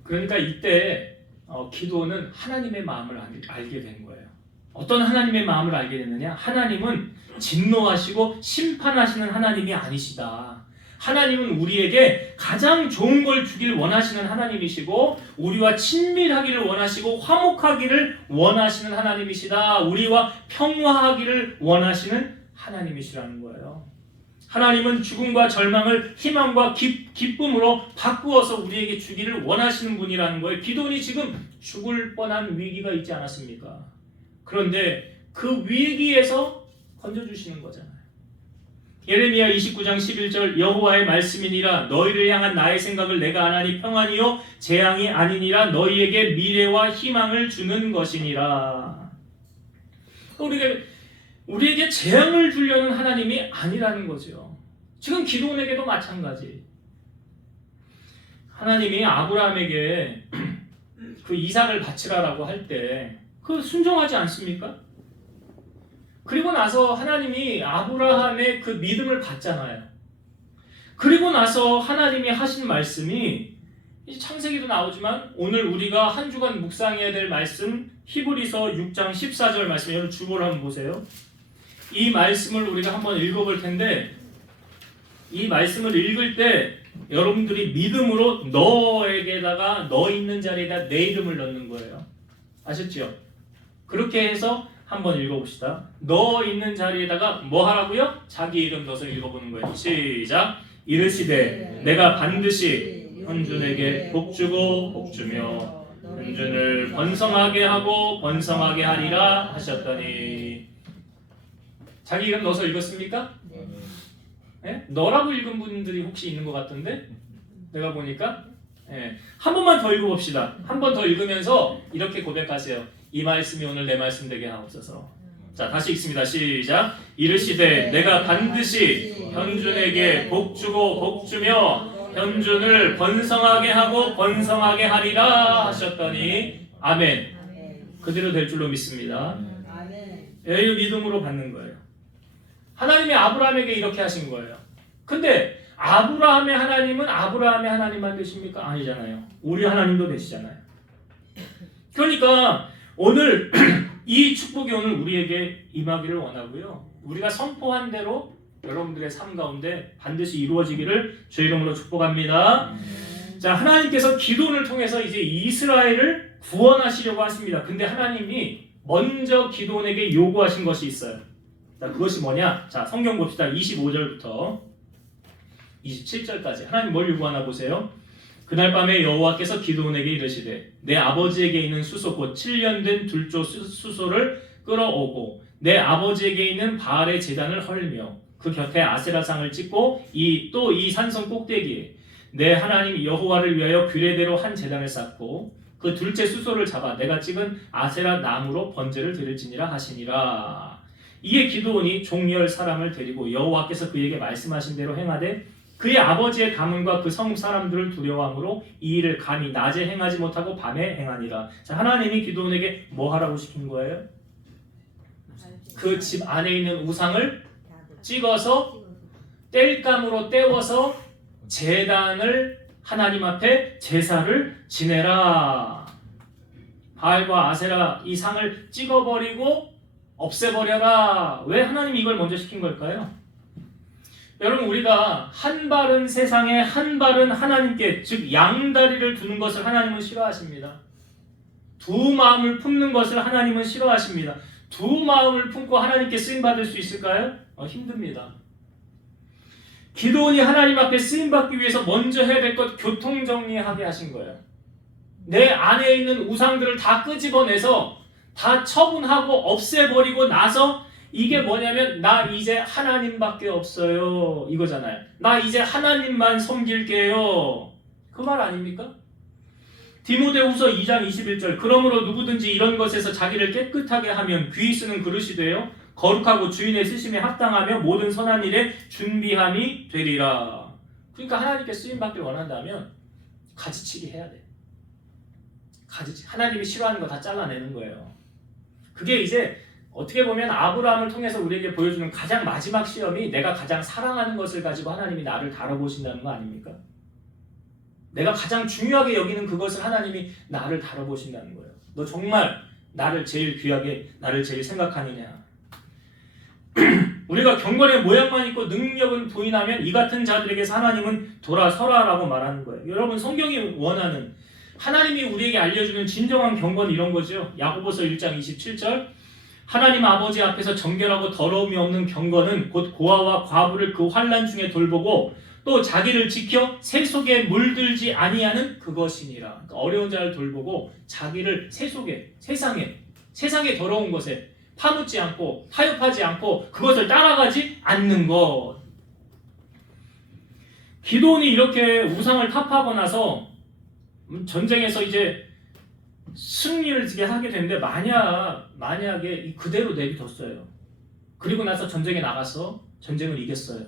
그러니까 이때 기도는 하나님의 마음을 알게 된 거예요. 어떤 하나님의 마음을 알게 됐느냐? 하나님은 진노하시고 심판하시는 하나님이 아니시다. 하나님은 우리에게 가장 좋은 걸 주길 원하시는 하나님이시고 우리와 친밀하기를 원하시고 화목하기를 원하시는 하나님이시다. 우리와 평화하기를 원하시는 하나님이시라는 거예요. 하나님은 죽음과 절망을 희망과 기쁨으로 바꾸어서 우리에게 주기를 원하시는 분이라는 거예요. 기도원이 지금 죽을 뻔한 위기가 있지 않았습니까? 그런데 그 위기에서 건져주시는 거잖아요. 예레미야 29장 11절 여호와의 말씀이니라 너희를 향한 나의 생각을 내가 아나니 평안이요 재앙이 아니니라 너희에게 미래와 희망을 주는 것이니라. 우리에게 재앙을 주려는 하나님이 아니라는 거죠. 지금 기도원에게도 마찬가지. 하나님이 아브라함에게 그 이삭을 바치라라고 할 때 그 순종하지 않습니까? 그리고 나서 하나님이 아브라함의 그 믿음을 받잖아요. 그리고 나서 하나님이 하신 말씀이 이제 창세기도 나오지만 오늘 우리가 한 주간 묵상해야 될 말씀 히브리서 6장 14절 말씀, 여러분 주보를 한번 보세요. 이 말씀을 우리가 한번 읽어볼 텐데 이 말씀을 읽을 때 여러분들이 믿음으로 너에게다가 너 있는 자리에다 내 이름을 넣는 거예요. 아셨죠? 그렇게 해서 한번 읽어봅시다. 너 있는 자리에다가 뭐 하라고요? 자기 이름 넣어서 읽어보는 거예요. 시작. 이르시되 내가 반드시 현준에게 복주고 복주며 현준을 번성하게 하고 번성하게 하리라 하셨더니. 자기 이름 넣어서 읽었습니까? 네? 너라고 읽은 분들이 혹시 있는 것 같던데 내가 보니까. 네. 한 번만 더 읽어봅시다. 한 번 더 읽으면서 이렇게 고백하세요. 이 말씀이 오늘 내 말씀 되게 하옵소서. 자, 다시 읽습니다. 시작. 이르시되 내가 반드시 현준에게 복주고 복주며 현준을 번성하게 하고 번성하게 하리라 하셨더니. 아멘. 그대로 될 줄로 믿습니다. 이 믿음으로 받는 거예요. 하나님이 아브라함에게 이렇게 하신 거예요. 근데 아브라함의 하나님은 아브라함의 하나님만 되십니까? 아니잖아요. 우리 하나님도 되시잖아요. 그러니까 오늘 이 축복이 오늘 우리에게 임하기를 원하고요. 우리가 선포한 대로 여러분들의 삶 가운데 반드시 이루어지기를 주 이름으로 축복합니다. 자, 하나님께서 기도를 통해서 이제 이스라엘을 구원하시려고 하십니다. 근데 하나님이 먼저 기도원에게 요구하신 것이 있어요. 자, 그것이 뭐냐? 자, 성경 봅시다. 25절부터 27절까지 하나님 뭘 요구하나 보세요. 그날 밤에 여호와께서 기드온에게 이르시되 내 아버지에게 있는 수소 곧 7년 된 둘조 수소를 끌어오고 내 아버지에게 있는 바알의 제단을 헐며 그 곁에 아세라상을 찍고 또 이 산성 꼭대기에 내 하나님 여호와를 위하여 규례대로 한 제단을 쌓고 그 둘째 수소를 잡아 내가 찍은 아세라 나무로 번제를 드릴지니라 하시니라. 이에 기드온이 종려할 사람을 데리고 여호와께서 그에게 말씀하신 대로 행하되 그의 아버지의 가문과 그 성 사람들을 두려워함으로 이 일을 감히 낮에 행하지 못하고 밤에 행하니라. 자, 하나님이 기드온에게 뭐 하라고 시킨 거예요? 그 집 안에 있는 우상을 찍어서 땔감으로 떼워서 제단을 하나님 앞에 제사를 지내라. 바알과 아세라 이 상을 찍어버리고 없애버려라. 왜 하나님이 이걸 먼저 시킨 걸까요? 여러분, 우리가 한 발은 세상에 한 발은 하나님께, 즉 양다리를 두는 것을 하나님은 싫어하십니다. 두 마음을 품는 것을 하나님은 싫어하십니다. 두 마음을 품고 하나님께 쓰임받을 수 있을까요? 힘듭니다. 기드온이 하나님 앞에 쓰임받기 위해서 먼저 해야 될 것 교통정리하게 하신 거예요. 내 안에 있는 우상들을 다 끄집어내서 다 처분하고 없애버리고 나서 이게 뭐냐면 나 이제 하나님밖에 없어요 이거잖아요. 나 이제 하나님만 섬길게요. 그 말 아닙니까? 디모데후서 2장 21절 그러므로 누구든지 이런 것에서 자기를 깨끗하게 하면 귀히 쓰는 그릇이 되어 거룩하고 주인의 쓰심에 합당하며 모든 선한 일에 준비함이 되리라. 그러니까 하나님께 쓰임받길 원한다면 가지치기 해야 돼. 하나님이 싫어하는 거 다 잘라내는 거예요. 그게 이제 어떻게 보면 아브라함을 통해서 우리에게 보여주는 가장 마지막 시험이 내가 가장 사랑하는 것을 가지고 하나님이 나를 다뤄보신다는 거 아닙니까? 내가 가장 중요하게 여기는 그것을 하나님이 나를 다뤄보신다는 거예요. 너 정말 나를 제일 귀하게, 나를 제일 생각하느냐? 우리가 경건의 모양만 있고 능력은 부인하면 이 같은 자들에게서 하나님은 돌아서라라고 말하는 거예요. 여러분, 성경이 원하는 하나님이 우리에게 알려주는 진정한 경건은 이런 거죠. 야고보서 1장 27절 하나님 아버지 앞에서 정결하고 더러움이 없는 경건은 곧 고아와 과부를 그 환난 중에 돌보고 또 자기를 지켜 새 속에 물들지 아니하는 그것이니라. 그러니까 어려운 자를 돌보고 자기를 새 속에, 세상의 더러운 것에 파묻지 않고 타협하지 않고 그것을 따라가지 않는 것. 기드온이 이렇게 우상을 타파하고 나서 전쟁에서 이제 승리를 하게 되는데 만약에 그대로 내비뒀어요. 그리고 나서 전쟁에 나가서 전쟁을 이겼어요.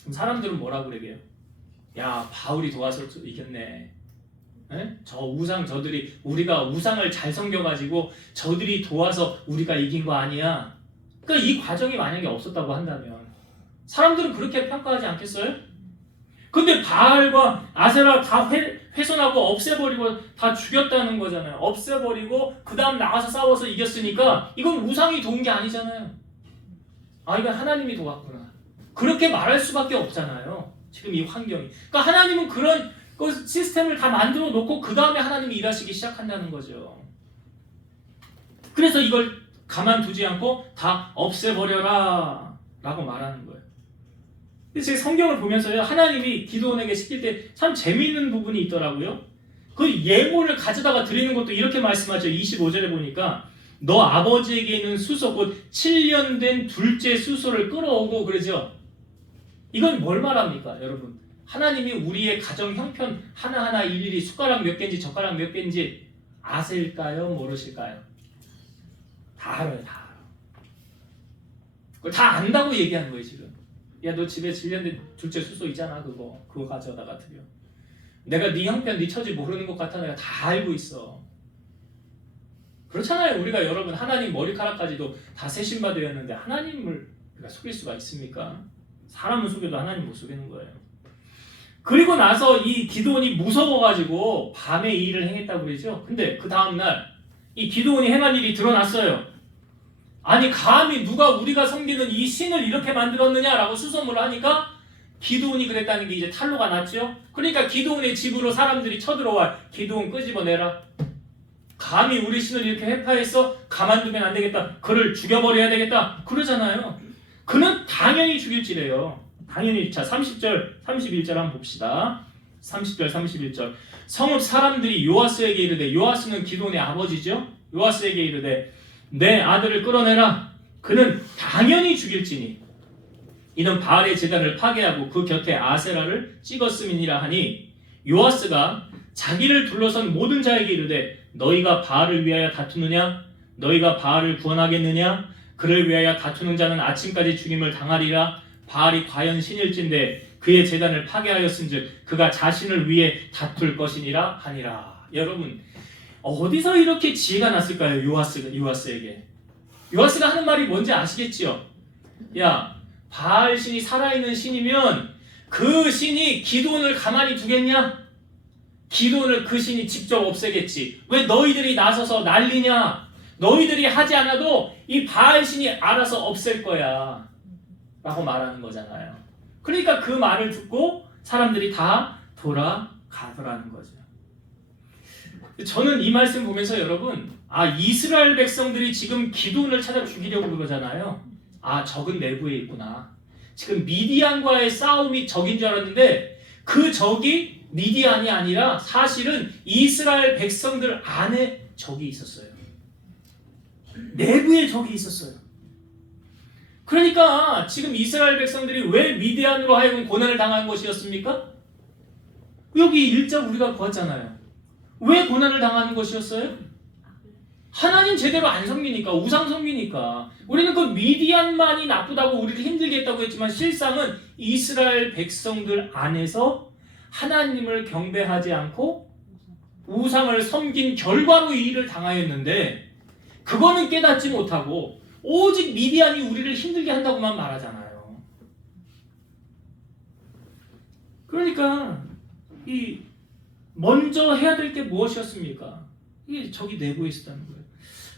그럼 사람들은 뭐라고 그러게요? 야, 바울이 도와서 이겼네. 에? 저들이 우리가 우상을 잘 섬겨가지고 저들이 도와서 우리가 이긴 거 아니야? 그러니까 이 과정이 만약에 없었다고 한다면 사람들은 그렇게 평가하지 않겠어요? 근데 바알과 아세라 다 훼손하고 없애버리고 다 죽였다는 거잖아요. 없애버리고 그 다음 나가서 싸워서 이겼으니까 이건 우상이 도운 게 아니잖아요. 아, 이건 하나님이 도왔구나. 그렇게 말할 수밖에 없잖아요. 지금 이 환경이. 그러니까 하나님은 그런 시스템을 다 만들어 놓고 그 다음에 하나님이 일하시기 시작한다는 거죠. 그래서 이걸 가만두지 않고 다 없애버려라 라고 말하는 거예요. 제 성경을 보면서요, 하나님이 기드온에게 시킬 때 참 재미있는 부분이 있더라고요. 그 예물을 가져다가 드리는 것도 이렇게 말씀하죠. 25절에 보니까 너 아버지에게 있는 수소, 곧 7년 된 둘째 수소를 끌어오고 그러죠. 이건 뭘 말합니까, 여러분? 하나님이 우리의 가정 형편 하나하나 일일이 숟가락 몇 개인지 젓가락 몇 개인지 아실까요? 모르실까요? 다 알아요, 다 알아. 그걸 다 안다고 얘기하는 거예요, 지금. 야, 너 집에 7년 된 둘째 수소 있잖아, 그거 가져다가 드려. 내가 네 형편, 네 처지 모르는 것 같아. 내가 다 알고 있어. 그렇잖아요. 우리가 여러분 하나님 머리카락까지도 다 세신바 되었는데 하나님을 우리가 속일 수가 있습니까? 사람은 속여도 하나님 못 속이는 거예요. 그리고 나서 이 기드온이 무서워가지고 밤에 이 일을 행했다고 그러죠. 근데 그 다음날 이 기드온이 행한 일이 드러났어요. 아니 감히 누가 우리가 섬기는 이 신을 이렇게 만들었느냐라고 수소문을 하니까 기드온이 그랬다는 게 이제 탄로가 났죠. 그러니까 기드온의 집으로 사람들이 쳐들어와. 기드온 끄집어내라. 감히 우리 신을 이렇게 회파해서 가만두면 안 되겠다. 그를 죽여버려야 되겠다. 그러잖아요. 그는 당연히 죽일지래요. 당연히. 자, 30절 31절 한번 봅시다. 30절 31절 성읍 사람들이 요아스에게 이르되, 요아스는 기드온의 아버지죠. 요아스에게 이르되 내 아들을 끌어내라. 그는 당연히 죽일지니 이는 바알의 제단을 파괴하고 그 곁에 아세라를 찍었음이니라 하니, 요아스가 자기를 둘러선 모든 자에게 이르되 너희가 바알을 위하여 다투느냐? 너희가 바알을 구원하겠느냐? 그를 위하여 다투는 자는 아침까지 죽임을 당하리라. 바알이 과연 신일진데 그의 제단을 파괴하였은즉 그가 자신을 위해 다툴 것이니라 하니라. 여러분, 어디서 이렇게 지혜가 났을까요? 요아스에게. 요아스가 하는 말이 뭔지 아시겠지요? 야, 바알 신이 살아있는 신이면 그 신이 기드온을 가만히 두겠냐? 기드온을 그 신이 직접 없애겠지. 왜 너희들이 나서서 난리냐? 너희들이 하지 않아도 이 바알 신이 알아서 없앨 거야 라고 말하는 거잖아요. 그러니까 그 말을 듣고 사람들이 다 돌아가더라는 거죠. 저는 이 말씀 보면서 여러분, 이스라엘 백성들이 지금 기드온을 찾아 죽이려고 그러잖아요. 적은 내부에 있구나. 지금 미디안과의 싸움이 적인 줄 알았는데 그 적이 미디안이 아니라 사실은 이스라엘 백성들 안에 적이 있었어요. 내부에 적이 있었어요. 그러니까 지금 이스라엘 백성들이 왜 미디안으로 하여금 고난을 당한 것이었습니까? 여기 1절 우리가 보았잖아요. 왜 고난을 당하는 것이었어요? 하나님 제대로 안 섬기니까, 우상 섬기니까. 우리는 그 미디안만이 나쁘다고 우리를 힘들게 했다고 했지만 실상은 이스라엘 백성들 안에서 하나님을 경배하지 않고 우상을 섬긴 결과로 이 일을 당하였는데, 그거는 깨닫지 못하고 오직 미디안이 우리를 힘들게 한다고만 말하잖아요. 그러니까 이 먼저 해야 될 게 무엇이었습니까? 이게 적이 내부에 있었다는 거예요.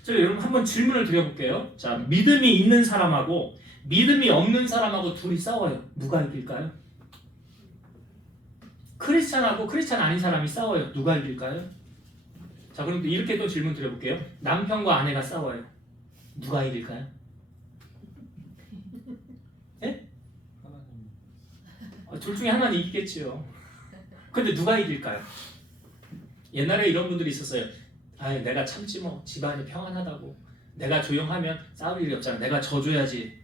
제가 여러분 한번 질문을 드려볼게요. 자, 믿음이 있는 사람하고 믿음이 없는 사람하고 둘이 싸워요. 누가 이길까요? 크리스찬하고 크리스찬 아닌 사람이 싸워요. 누가 이길까요? 자, 그럼 이렇게 또 질문 드려볼게요. 남편과 아내가 싸워요. 누가 이길까요? 예? 둘 중에 하나는 이기겠지요. 근데 누가 이길까요? 옛날에 이런 분들이 있었어요. 내가 참지 뭐, 집안이 평안하다고. 내가 조용하면 싸울 일이 없잖아. 내가 져줘야지.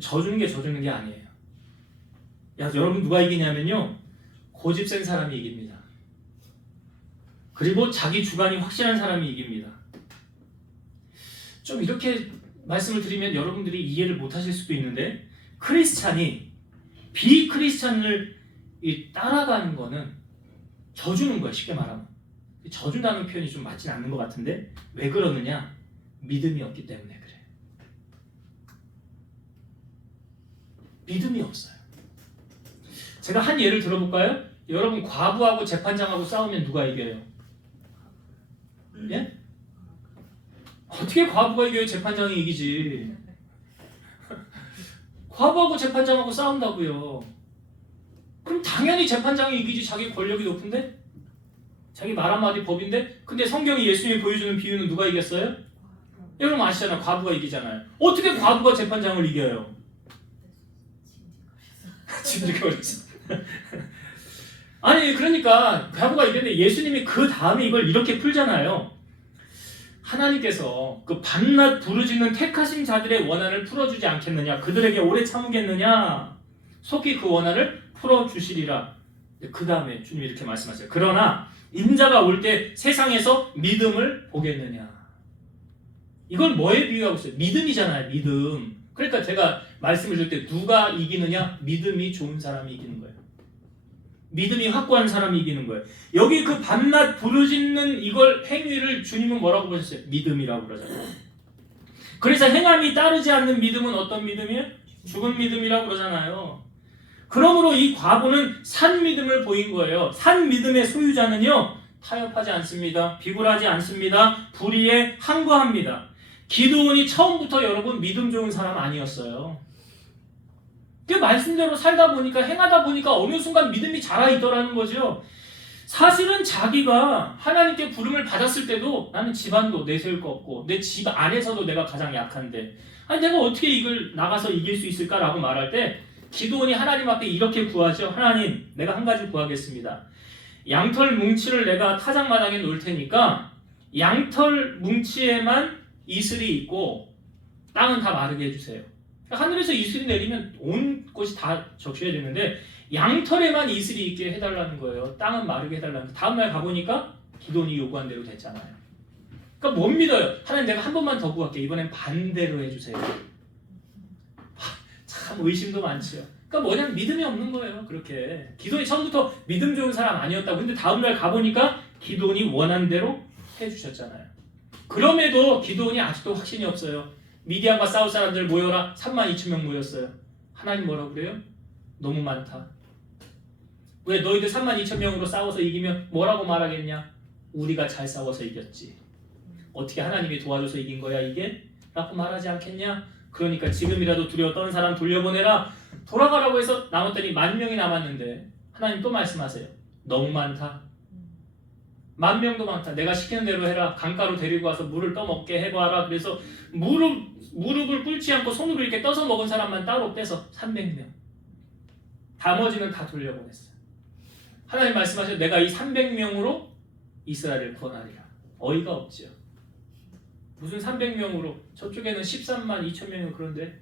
져주는 게 아니에요. 여러분 누가 이기냐면요, 고집 센 사람이 이깁니다. 그리고 자기 주관이 확실한 사람이 이깁니다. 좀 이렇게 말씀을 드리면 여러분들이 이해를 못하실 수도 있는데, 크리스찬이 비크리스찬을 따라가는 거는 져주는 거예요. 쉽게 말하면. 져준다는 표현이 좀 맞진 않는 것 같은데, 왜 그러느냐? 믿음이 없기 때문에 그래요. 믿음이 없어요. 제가 한 예를 들어볼까요? 여러분 과부하고 재판장하고 싸우면 누가 이겨요? 예? 어떻게 과부가 이겨요? 재판장이 이기지. 과부하고 재판장하고 싸운다고요. 그럼 당연히 재판장이 이기지. 자기 권력이 높은데? 자기 말 한마디 법인데? 근데 성경이 예수님이 보여주는 비유는 누가 이겼어요? 여러분 아시잖아요. 과부가 이기잖아요. 어떻게 과부가 재판장을 이겨요? 진득거렸어. 아니 그러니까 과부가 이겼는데 예수님이 그 다음에 이걸 이렇게 풀잖아요. 하나님께서 그 밤낮 부르짖는 택하신 자들의 원한을 풀어주지 않겠느냐? 그들에게 오래 참으겠느냐? 속히 그 원한을 풀어주시리라. 그 다음에 주님이 이렇게 말씀하세요. 그러나 인자가 올 때 세상에서 믿음을 보겠느냐? 이걸 뭐에 비유하고 있어요? 믿음이잖아요. 믿음. 그러니까 제가 말씀을 줄 때 누가 이기느냐? 믿음이 좋은 사람이 이기는 거예요. 믿음이 확고한 사람이 이기는 거예요. 여기 그 밤낮 부르짖는 이걸 행위를 주님은 뭐라고 보셨어요? 믿음이라고 그러잖아요. 그래서 행함이 따르지 않는 믿음은 어떤 믿음이에요? 죽은 믿음이라고 그러잖아요. 그러므로 이 과부는 산 믿음을 보인 거예요. 산 믿음의 소유자는요, 타협하지 않습니다. 비굴하지 않습니다. 불의에 항거합니다. 기드온이 처음부터 여러분 믿음 좋은 사람 아니었어요. 그 말씀대로 살다 보니까 행하다 보니까 어느 순간 믿음이 자라있더라는 거죠. 사실은 자기가 하나님께 부름을 받았을 때도 나는 집안도 내세울 거 없고 내 집 안에서도 내가 가장 약한데 아니 내가 어떻게 이걸 나가서 이길 수 있을까라고 말할 때 기드온이 하나님 앞에 이렇게 구하죠. 하나님 내가 한 가지 구하겠습니다. 양털 뭉치를 내가 타작마당에 놓을 테니까 양털 뭉치에만 이슬이 있고 땅은 다 마르게 해주세요. 하늘에서 이슬이 내리면 온 곳이 다 적셔야 되는데 양털에만 이슬이 있게 해달라는 거예요. 땅은 마르게 해달라는 거예요. 다음날 가보니까 기드온이 요구한 대로 됐잖아요. 그러니까 못 믿어요. 하나님 내가 한 번만 더 구할게. 이번엔 반대로 해주세요. 참 의심도 많지요. 그러니까 뭐냐면 믿음이 없는 거예요. 그렇게 기드온이 처음부터 믿음 좋은 사람 아니었다고. 근데 다음날 가보니까 기드온이 원한 대로 해주셨잖아요. 그럼에도 기드온이 아직도 확신이 없어요. 미디안과 싸울 사람들 모여라. 32,000명 모였어요. 하나님 뭐라고 그래요? 너무 많다. 왜 너희들 32,000명으로 싸워서 이기면 뭐라고 말하겠냐? 우리가 잘 싸워서 이겼지. 어떻게 하나님이 도와줘서 이긴 거야 이게? 라고 말하지 않겠냐? 그러니까 지금이라도 두려워 떠는 사람 돌려보내라. 돌아가라고 해서 남았더니 10,000명이 남았는데 하나님 또 말씀하세요. 너무 많다. 10,000명도 많다. 내가 시키는 대로 해라. 강가로 데리고 와서 물을 떠먹게 해봐라. 그래서 무릎을 꿇지 않고 손으로 이렇게 떠서 먹은 사람만 따로 빼서 300명. 나머지는 다 돌려보냈어요. 하나님 말씀하셔서 내가 이 300명으로 이스라엘을 구원하리라. 어이가 없지요. 무슨 300명으로 저쪽에는 13만 2천 명이 그런데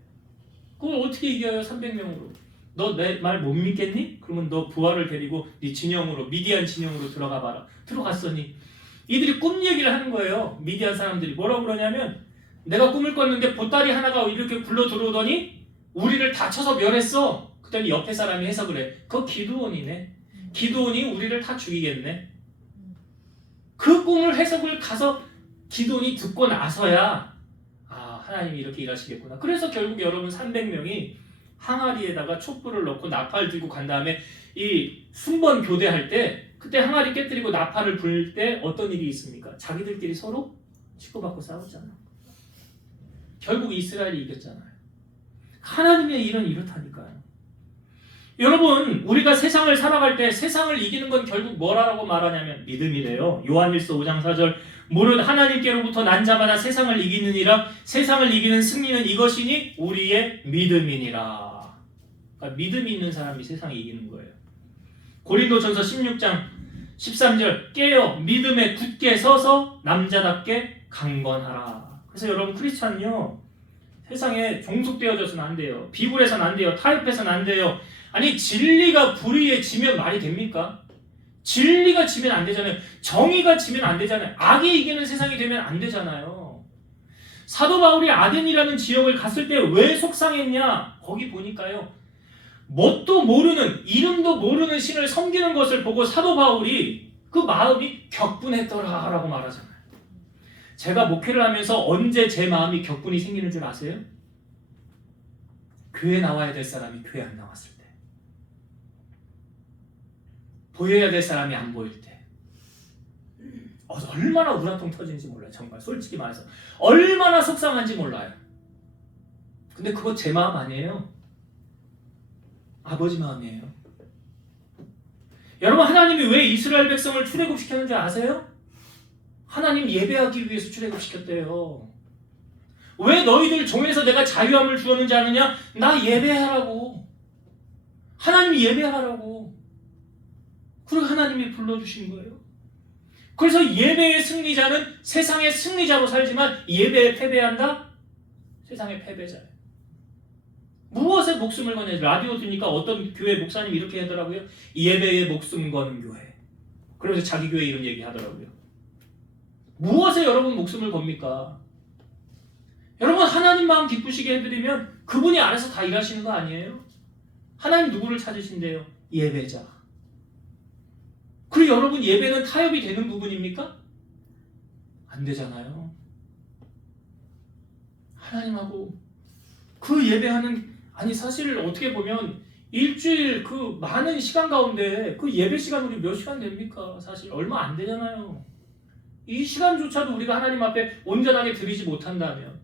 그걸 어떻게 이겨요? 300명으로. 너 내 말 못 믿겠니? 그러면 너 부하를 데리고 네 진영으로 미디안 진영으로 들어가 봐라. 들어갔더니 이들이 꿈 얘기를 하는 거예요. 미디안 사람들이 뭐라고 그러냐면 내가 꿈을 꿨는데 보따리 하나가 이렇게 굴러 들어오더니 우리를 다 쳐서 멸했어. 그랬더니 옆에 사람이 해석을 해. 그거 기드온이네. 기드온이 우리를 다 죽이겠네. 그 꿈을 해석을 가서 기드온이 듣고 나서야 아 하나님이 이렇게 일하시겠구나. 그래서 결국 여러분 300명이 항아리에다가 촛불을 넣고 나팔 들고 간 다음에 이 순번 교대할 때 그때 항아리 깨뜨리고 나팔을 불 때 어떤 일이 있습니까? 자기들끼리 서로 치고받고 싸웠잖아요. 결국 이스라엘이 이겼잖아요. 하나님의 일은 이렇다니까요. 여러분 우리가 세상을 살아갈 때 세상을 이기는 건 결국 뭐라고 말하냐면 믿음이래요. 요한일서 5장 4절 무릇 하나님께로부터 난 자마다 세상을 이기느니라. 세상을 이기는 승리는 이것이니 우리의 믿음이니라. 그러니까 믿음이 있는 사람이 세상을 이기는 거예요. 고린도전서 16장 13절 깨어 믿음에 굳게 서서 남자답게 강건하라. 그래서 여러분 크리스찬은요 세상에 종속되어져서는 안 돼요. 비굴해서는 안 돼요. 타협해서는 안 돼요. 아니 진리가 불의에 지면 말이 됩니까? 진리가 지면 안 되잖아요. 정의가 지면 안 되잖아요. 악이 이기는 세상이 되면 안 되잖아요. 사도 바울이 아덴이라는 지역을 갔을 때 왜 속상했냐? 거기 보니까요. 뭣도 모르는, 이름도 모르는 신을 섬기는 것을 보고 사도 바울이 그 마음이 격분했더라 라고 말하잖아요. 제가 목회를 하면서 언제 제 마음이 격분이 생기는 줄 아세요? 교회 나와야 될 사람이 교회 안 나왔을 때, 보여야 될 사람이 안 보일 때, 얼마나 우라통 터지는지 몰라요. 정말 솔직히 말해서 얼마나 속상한지 몰라요. 근데 그거 제 마음 아니에요. 아버지 마음이에요. 여러분, 하나님이 왜 이스라엘 백성을 출애굽시켰는지 아세요? 하나님 예배하기 위해서 출애굽시켰대요. 왜 너희들 종에서 내가 자유함을 주었는지 아느냐? 나 예배하라고. 하나님이 예배하라고. 그리고 하나님이 불러주신 거예요. 그래서 예배의 승리자는 세상의 승리자로 살지만 예배에 패배한다? 세상의 패배자예요. 무엇에 목숨을 거냐? 라디오 듣니까 어떤 교회 목사님이 이렇게 하더라고요. 예배에 목숨 거는 교회. 그러면서 자기 교회 이름 얘기하더라고요. 무엇에 여러분 목숨을 겁니까? 여러분, 하나님 마음 기쁘시게 해드리면 그분이 알아서 다 일하시는 거 아니에요? 하나님 누구를 찾으신대요? 예배자. 그리고 여러분, 예배는 타협이 되는 부분입니까? 안 되잖아요. 하나님하고 그 예배하는, 아니 사실 어떻게 보면 일주일 그 많은 시간 가운데 그 예배 시간 우리 몇 시간 됩니까? 사실 얼마 안 되잖아요. 이 시간조차도 우리가 하나님 앞에 온전하게 드리지 못한다면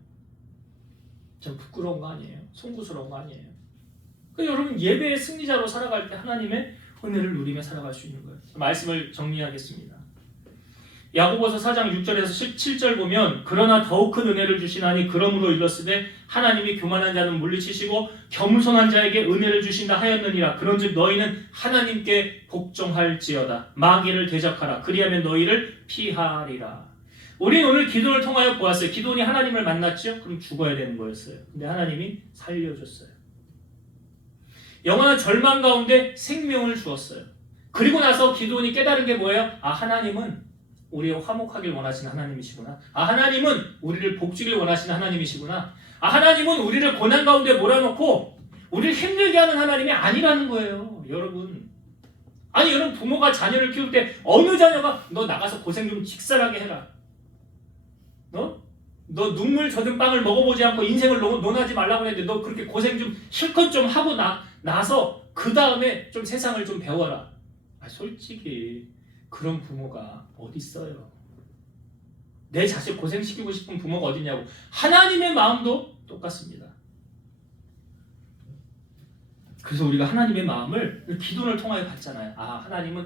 좀 부끄러운 거 아니에요? 송구스러운 거 아니에요? 그러니까 여러분, 예배의 승리자로 살아갈 때 하나님의 은혜를 누리며 살아갈 수 있는 거예요. 말씀을 정리하겠습니다. 야고보서 4장 6절에서 17절 보면 그러나 더욱 큰 은혜를 주시나니 그러므로 일렀으되 하나님이 교만한 자는 물리치시고 겸손한 자에게 은혜를 주신다 하였느니라. 그런즉 너희는 하나님께 복종할지어다. 마귀를 대적하라. 그리하면 너희를 피하리라. 우리는 오늘 기도를 통하여 보았어요. 기도원이 하나님을 만났죠? 그럼 죽어야 되는 거였어요. 근데 하나님이 살려줬어요. 영원한 절망 가운데 생명을 주었어요. 그리고 나서 기도원이 깨달은 게 뭐예요? 아, 하나님은 우리의 화목하길 원하시는 하나님이시구나. 아, 하나님은 우리를 복주길 원하시는 하나님이시구나. 아, 하나님은 우리를 고난 가운데 몰아넣고 우리를 힘들게 하는 하나님이 아니라는 거예요. 여러분, 아니 여러분, 부모가 자녀를 키울 때 어느 자녀가 너 나가서 고생 좀 직살하게 해라, 너 눈물 젖은 빵을 먹어보지 않고 인생을 논하지 말라고 했는데 너 그렇게 고생 좀 실컷 좀 하고 나서 그 다음에 좀 세상을 좀 배워라. 아, 솔직히 그런 부모가 어디 있어요? 내 자식 고생시키고 싶은 부모가 어디냐고. 하나님의 마음도 똑같습니다. 그래서 우리가 하나님의 마음을 기도를 통하여 봤잖아요. 아, 하나님은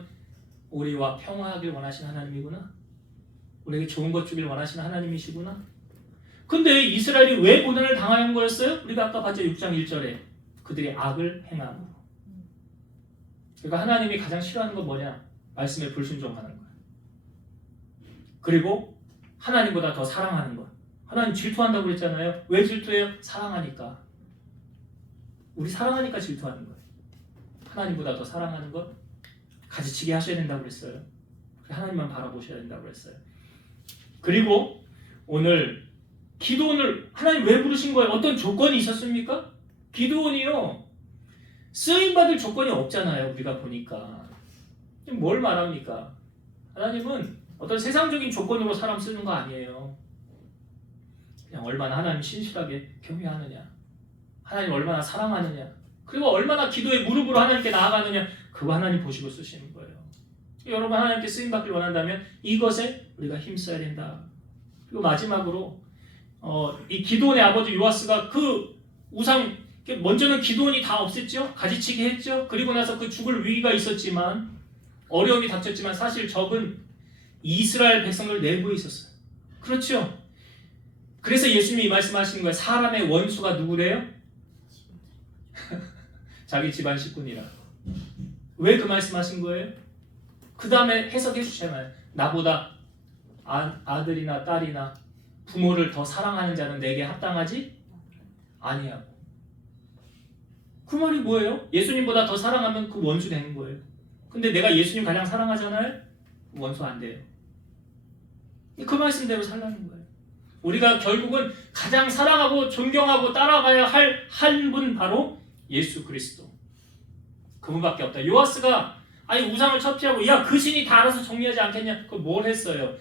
우리와 평화하길 원하시는 하나님이구나. 우리에게 좋은 것 주길 원하시는 하나님이시구나. 근데 이스라엘이 왜 고난을 당하는 거였어요? 우리가 아까 봤죠. 6장 1절에 그들이 악을 행함으로. 그러니까 하나님이 가장 싫어하는 건 뭐냐? 말씀에 불순종하는 거예요. 그리고 하나님보다 더 사랑하는 것. 하나님 질투한다고 그랬잖아요. 왜 질투해요? 사랑하니까. 우리 사랑하니까 질투하는 거예요. 하나님보다 더 사랑하는 것, 가지치기 하셔야 된다고 그랬어요. 하나님만 바라보셔야 된다고 그랬어요. 그리고 오늘 기도원을 하나님 왜 부르신 거예요? 어떤 조건이 있었습니까? 기도원이요, 쓰임받을 조건이 없잖아요. 우리가 보니까. 뭘 말합니까? 하나님은 어떤 세상적인 조건으로 사람 쓰는 거 아니에요. 그냥 얼마나 하나님 신실하게 경외하느냐, 하나님 얼마나 사랑하느냐, 그리고 얼마나 기도의 무릎으로 하나님께 나아가느냐, 그거 하나님 보시고 쓰시는 거예요. 여러분, 하나님께 쓰임받길 원한다면 이것에 우리가 힘써야 된다. 그리고 마지막으로 이 기도원의 아버지 요아스가 그 우상, 먼저는 기도원이 다 없앴죠. 가지치기 했죠. 그리고 나서 그 죽을 위기가 있었지만, 어려움이 닥쳤지만 사실 적은 이스라엘 백성들 내부에 있었어요. 그렇죠? 그래서 예수님이 이 말씀하시는 거예요. 사람의 원수가 누구래요? 자기 집안 식구니라. 왜 그 말씀하신 거예요? 그 다음에 해석해 주시잖아요. 나보다 아들이나 딸이나 부모를 더 사랑하는 자는 내게 합당하지 아니하고. 그 말이 뭐예요? 예수님보다 더 사랑하면 그 원수 되는 거예요. 근데 내가 예수님 가장 사랑하잖아요? 원수 안 돼요. 그 말씀대로 살라는 거예요. 우리가 결국은 가장 사랑하고 존경하고 따라가야 할 한 분, 바로 예수 그리스도. 그분밖에 없다. 요아스가 아니 우상을 처피하고 야, 그 신이 다 알아서 정리하지 않겠냐? 그걸 뭘 했어요?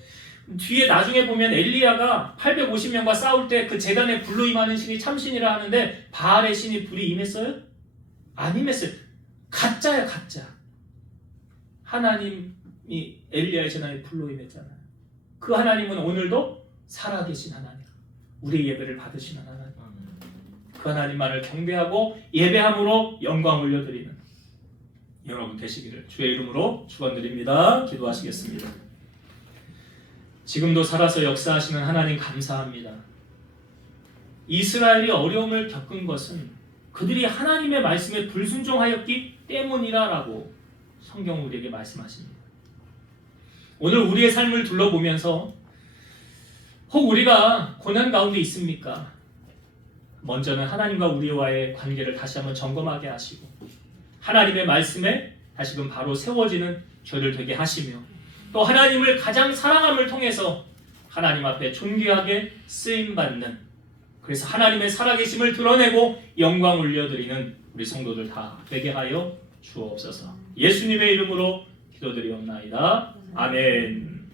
뒤에 나중에 보면 엘리야가 850명과 싸울 때 그 제단에 불로 임하는 신이 참신이라 하는데 바알의 신이 불이 임했어요? 안 임했어요. 가짜야, 가짜. 하나님이 엘리야의 제단에 불로 임했잖아요. 그 하나님은 오늘도 살아계신 하나님, 우리의 예배를 받으시는 하나님, 그 하나님만을 경배하고 예배함으로 영광 올려드리는 여러분 되시기를 주의 이름으로 축원드립니다. 기도하시겠습니다. 지금도 살아서 역사하시는 하나님 감사합니다. 이스라엘이 어려움을 겪은 것은 그들이 하나님의 말씀에 불순종하였기 때문이라고 성경 우리에게 말씀하십니다. 오늘 우리의 삶을 둘러보면서 혹 우리가 고난 가운데 있습니까? 먼저는 하나님과 우리와의 관계를 다시 한번 점검하게 하시고 하나님의 말씀에 다시금 바로 세워지는 저를 되게 하시며 또 하나님을 가장 사랑함을 통해서 하나님 앞에 존귀하게 쓰임받는, 그래서 하나님의 살아계심을 드러내고 영광 올려드리는 우리 성도들 다 되게 하여 주옵소서. 예수님의 이름으로 기도드리옵나이다. 아멘.